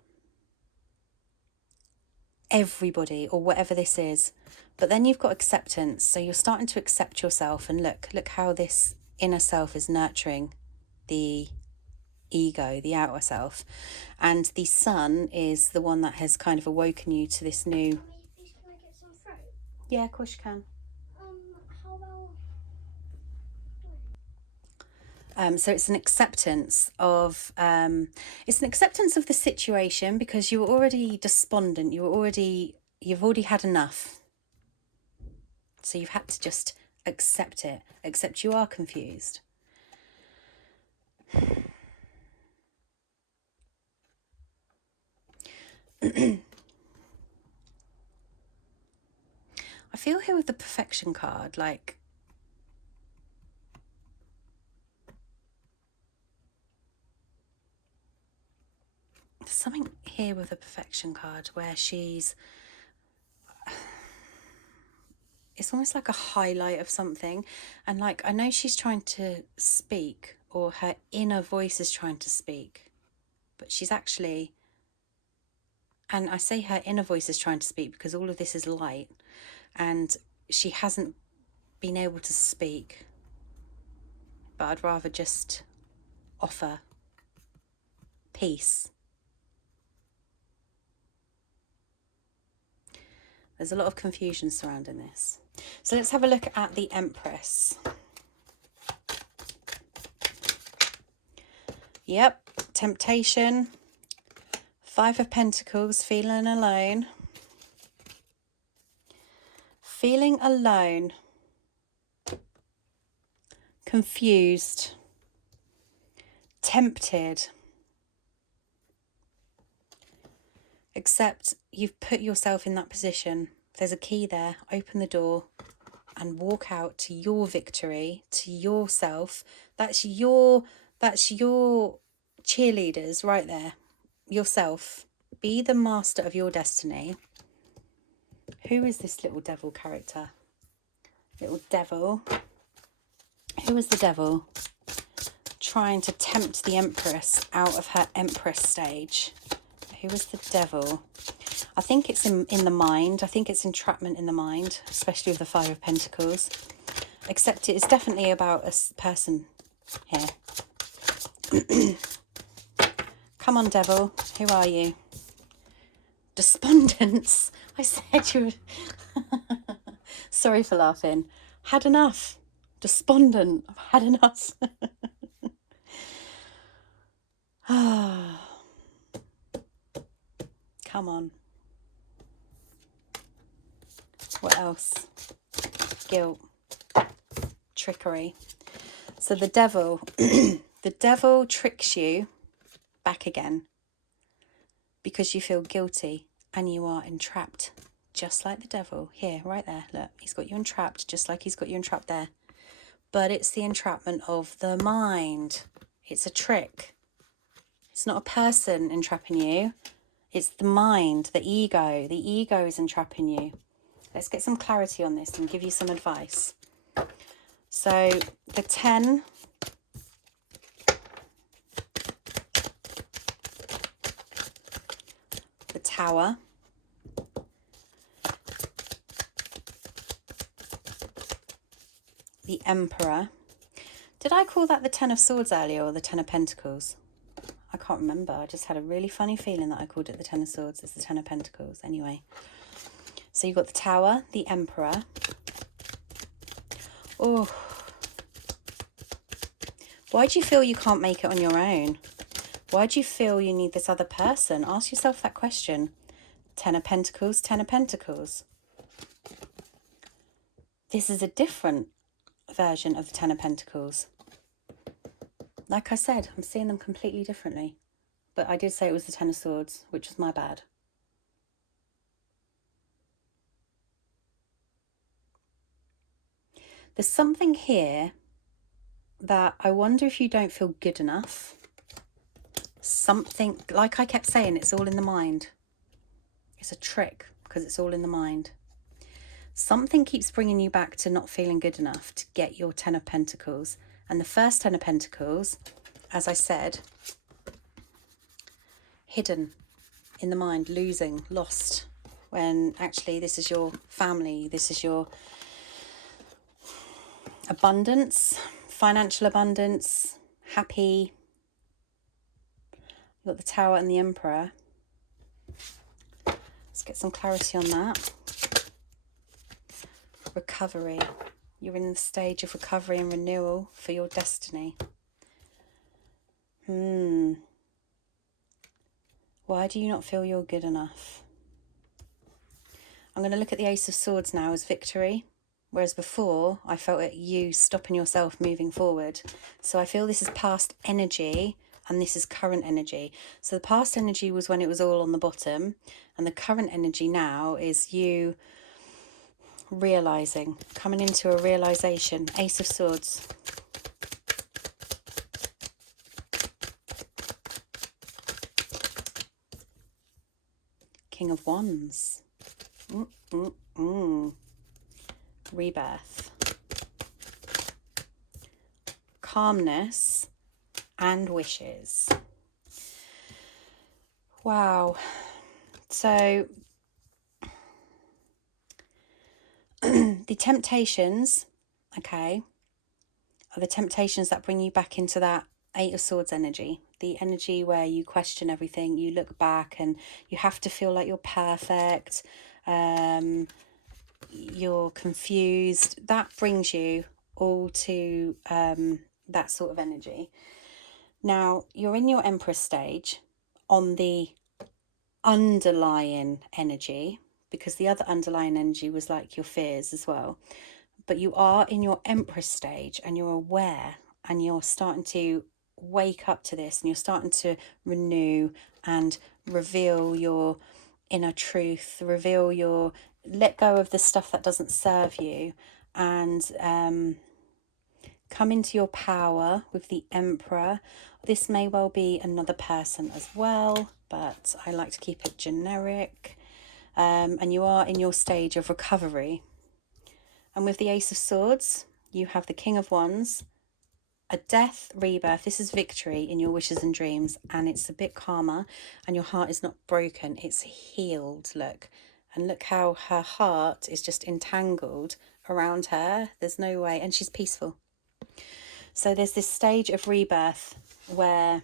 everybody or whatever this is. But then you've got acceptance. So you're starting to accept yourself, and look how this inner self is nurturing the ego, the outer self. And the Sun is the one that has kind of awoken you to this new... Can I get some fruit? Yeah, of course you can. How about... So it's an acceptance of the situation, because you were already despondent. You've already had enough. So you've had to just accept it. Accept you are confused. I feel here with the perfection card, like there's something here with the perfection card where it's almost like a highlight of something, and like I know she's trying to speak, or her inner voice is trying to speak, but she's actually, and I say her inner voice is trying to speak because all of this is light, and she hasn't been able to speak, but I'd rather just offer peace. There's a lot of confusion surrounding this. So let's have a look at the Empress. Yep, temptation. Five of Pentacles, feeling alone. Feeling alone. Confused. Tempted. Accept you've put yourself in that position. There's a key there. Open the door and walk out to your victory, to yourself. That's your cheerleaders right there. Yourself. Be the master of your destiny. Who is this little devil character? Little devil. Who is the devil? Trying to tempt the Empress out of her Empress stage. Who is the devil? I think it's in the mind. I think it's entrapment in the mind, especially with the Five of Pentacles. Except it's definitely about a person here. Come on, devil. Who are you? Despondence. I said you were... Sorry for laughing. Had enough. Despondent. I've had enough. Come on. What else? Guilt. Trickery. So the devil, the devil tricks you back again because you feel guilty and you are entrapped, just like the devil. Here, right there, look, he's got you entrapped just like he's got you entrapped there. But it's the entrapment of the mind. It's a trick. It's not a person entrapping you. It's the mind, the ego. The ego is entrapping you. Let's get some clarity on this and give you some advice. So the 10, the Tower, the Emperor. Did I call that the 10 of Swords earlier or the 10 of Pentacles? I can't remember. I just had a really funny feeling that I called it the 10 of Swords. It's the 10 of Pentacles. Anyway. So you've got the Tower, the Emperor. Oh. Why do you feel you can't make it on your own? Why do you feel you need this other person? Ask yourself that question. 10 of Pentacles, 10 of Pentacles. This is a different version of the 10 of Pentacles. Like I said, I'm seeing them completely differently. But I did say it was the 10 of Swords, which was my bad. There's something here that I wonder if you don't feel good enough. Something, like I kept saying, it's all in the mind. It's a trick because it's all in the mind. Something keeps bringing you back to not feeling good enough to get your 10 of Pentacles. And the first 10 of Pentacles, as I said, hidden in the mind, losing, lost, when actually this is your family, this is your abundance, financial abundance, happy. You've got the Tower and the Emperor. Let's get some clarity on that. Recovery. You're in the stage of recovery and renewal for your destiny. Why do you not feel you're good enough? I'm going to look at the Ace of Swords now as victory. Whereas before, I felt it you stopping yourself moving forward. So I feel this is past energy and this is current energy. So the past energy was when it was all on the bottom. And the current energy now is you realising, coming into a realisation. Ace of Swords. King of Wands. Rebirth. Calmness and wishes. Wow. So the temptations, okay, are the temptations that bring you back into that Eight of Swords energy. The energy where you question everything, you look back and you have to feel like you're perfect, you're confused. That brings you all to that sort of energy. Now, you're in your Empress stage on the underlying energy, because the other underlying energy was like your fears as well. But you are in your Empress stage and you're aware and you're starting to wake up to this and you're starting to renew and reveal your inner truth, let go of the stuff that doesn't serve you, and come into your power with the Emperor. This may well be another person as well, but I like to keep it generic. And you are in your stage of recovery. And with the Ace of Swords, you have the King of Wands, a death, rebirth. This is victory in your wishes and dreams, and it's a bit calmer, and your heart is not broken, it's healed. Look, and look how her heart is just entangled around her. There's no way, and she's peaceful. So there's this stage of rebirth where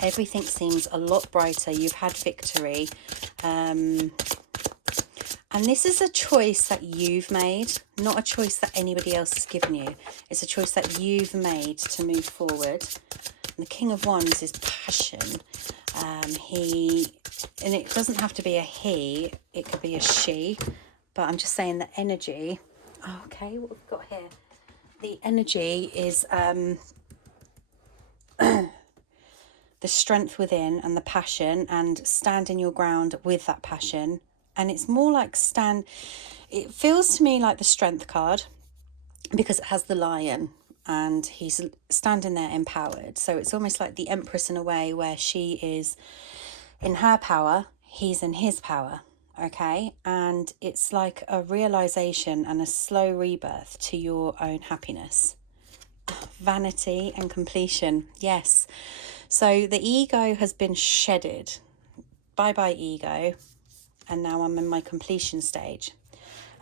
everything seems a lot brighter. You've had victory, and this is a choice that you've made, not a choice that anybody else has given you. It's a choice that you've made to move forward. And the King of Wands is passion. And it doesn't have to be a he, it could be a she, but I'm just saying the energy. Oh, okay, what we've got here. The energy is the strength within and the passion, and standing your ground with that passion. And it's more like it feels to me like the Strength card, because it has the lion and he's standing there empowered. So it's almost like the Empress in a way, where she is in her power, he's in his power. Okay, and it's like a realization and a slow rebirth to your own happiness. Vanity and completion, yes. So the ego has been shedded. Bye bye ego. And now I'm in my completion stage.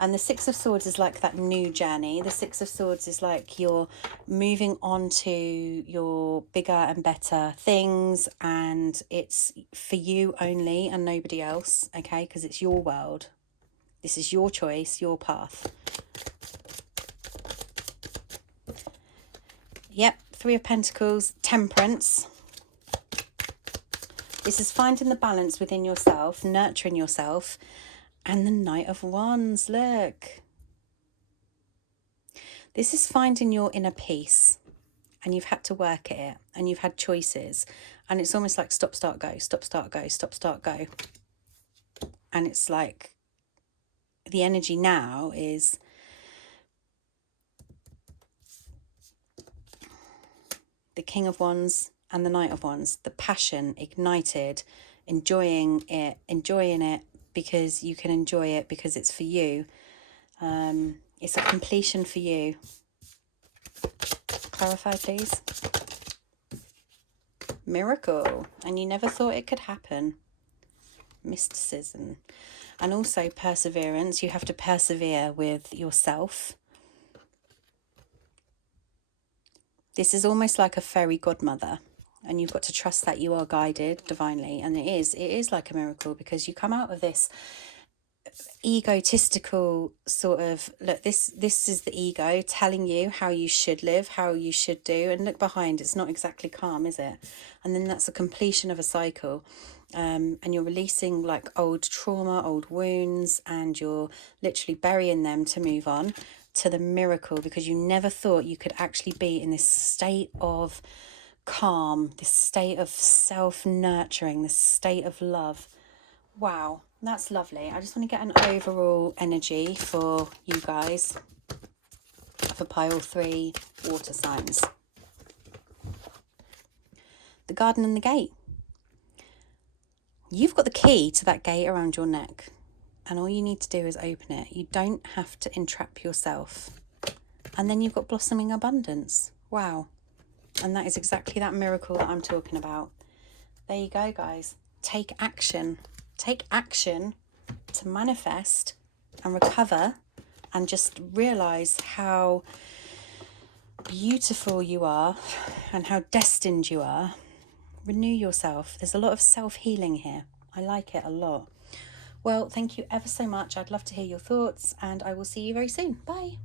And the Six of Swords is like that new journey. The Six of Swords is like you're moving on to your bigger and better things, and it's for you only and nobody else, okay? Because it's your world. This is your choice, your path. Yep, Three of Pentacles, Temperance. This is finding the balance within yourself, nurturing yourself. And the Knight of Wands, look. This is finding your inner peace, and you've had to work at it, and you've had choices, and it's almost like stop, start, go, stop, start, go, stop, start, go. And it's like the energy now is the King of Wands and the Knight of Wands, the passion ignited, enjoying it because you can enjoy it because it's for you. It's a completion for you. Clarify, please. Miracle. And you never thought it could happen. Mysticism. And also perseverance. You have to persevere with yourself. This is almost like a fairy godmother. And you've got to trust that you are guided divinely. And it is like a miracle, because you come out of this egotistical sort of, look, this is the ego telling you how you should live, how you should do, and look behind, it's not exactly calm, is it? And then that's a completion of a cycle, and you're releasing like old trauma, old wounds, and you're literally burying them to move on to the miracle, because you never thought you could actually be in this state of calm, this state of self-nurturing, this state of love. Wow, that's lovely. I just want to get an overall energy for you guys for pile 3 water signs. The garden and the gate. You've got the key to that gate around your neck, and all you need to do is open it. You don't have to entrap yourself. And then you've got blossoming abundance. Wow. And that is exactly that miracle that I'm talking about. There you go, guys. Take action. Take action to manifest and recover, and just realize how beautiful you are and how destined you are. Renew yourself. There's a lot of self-healing here. I like it a lot. Well, thank you ever so much. I'd love to hear your thoughts, and I will see you very soon. Bye.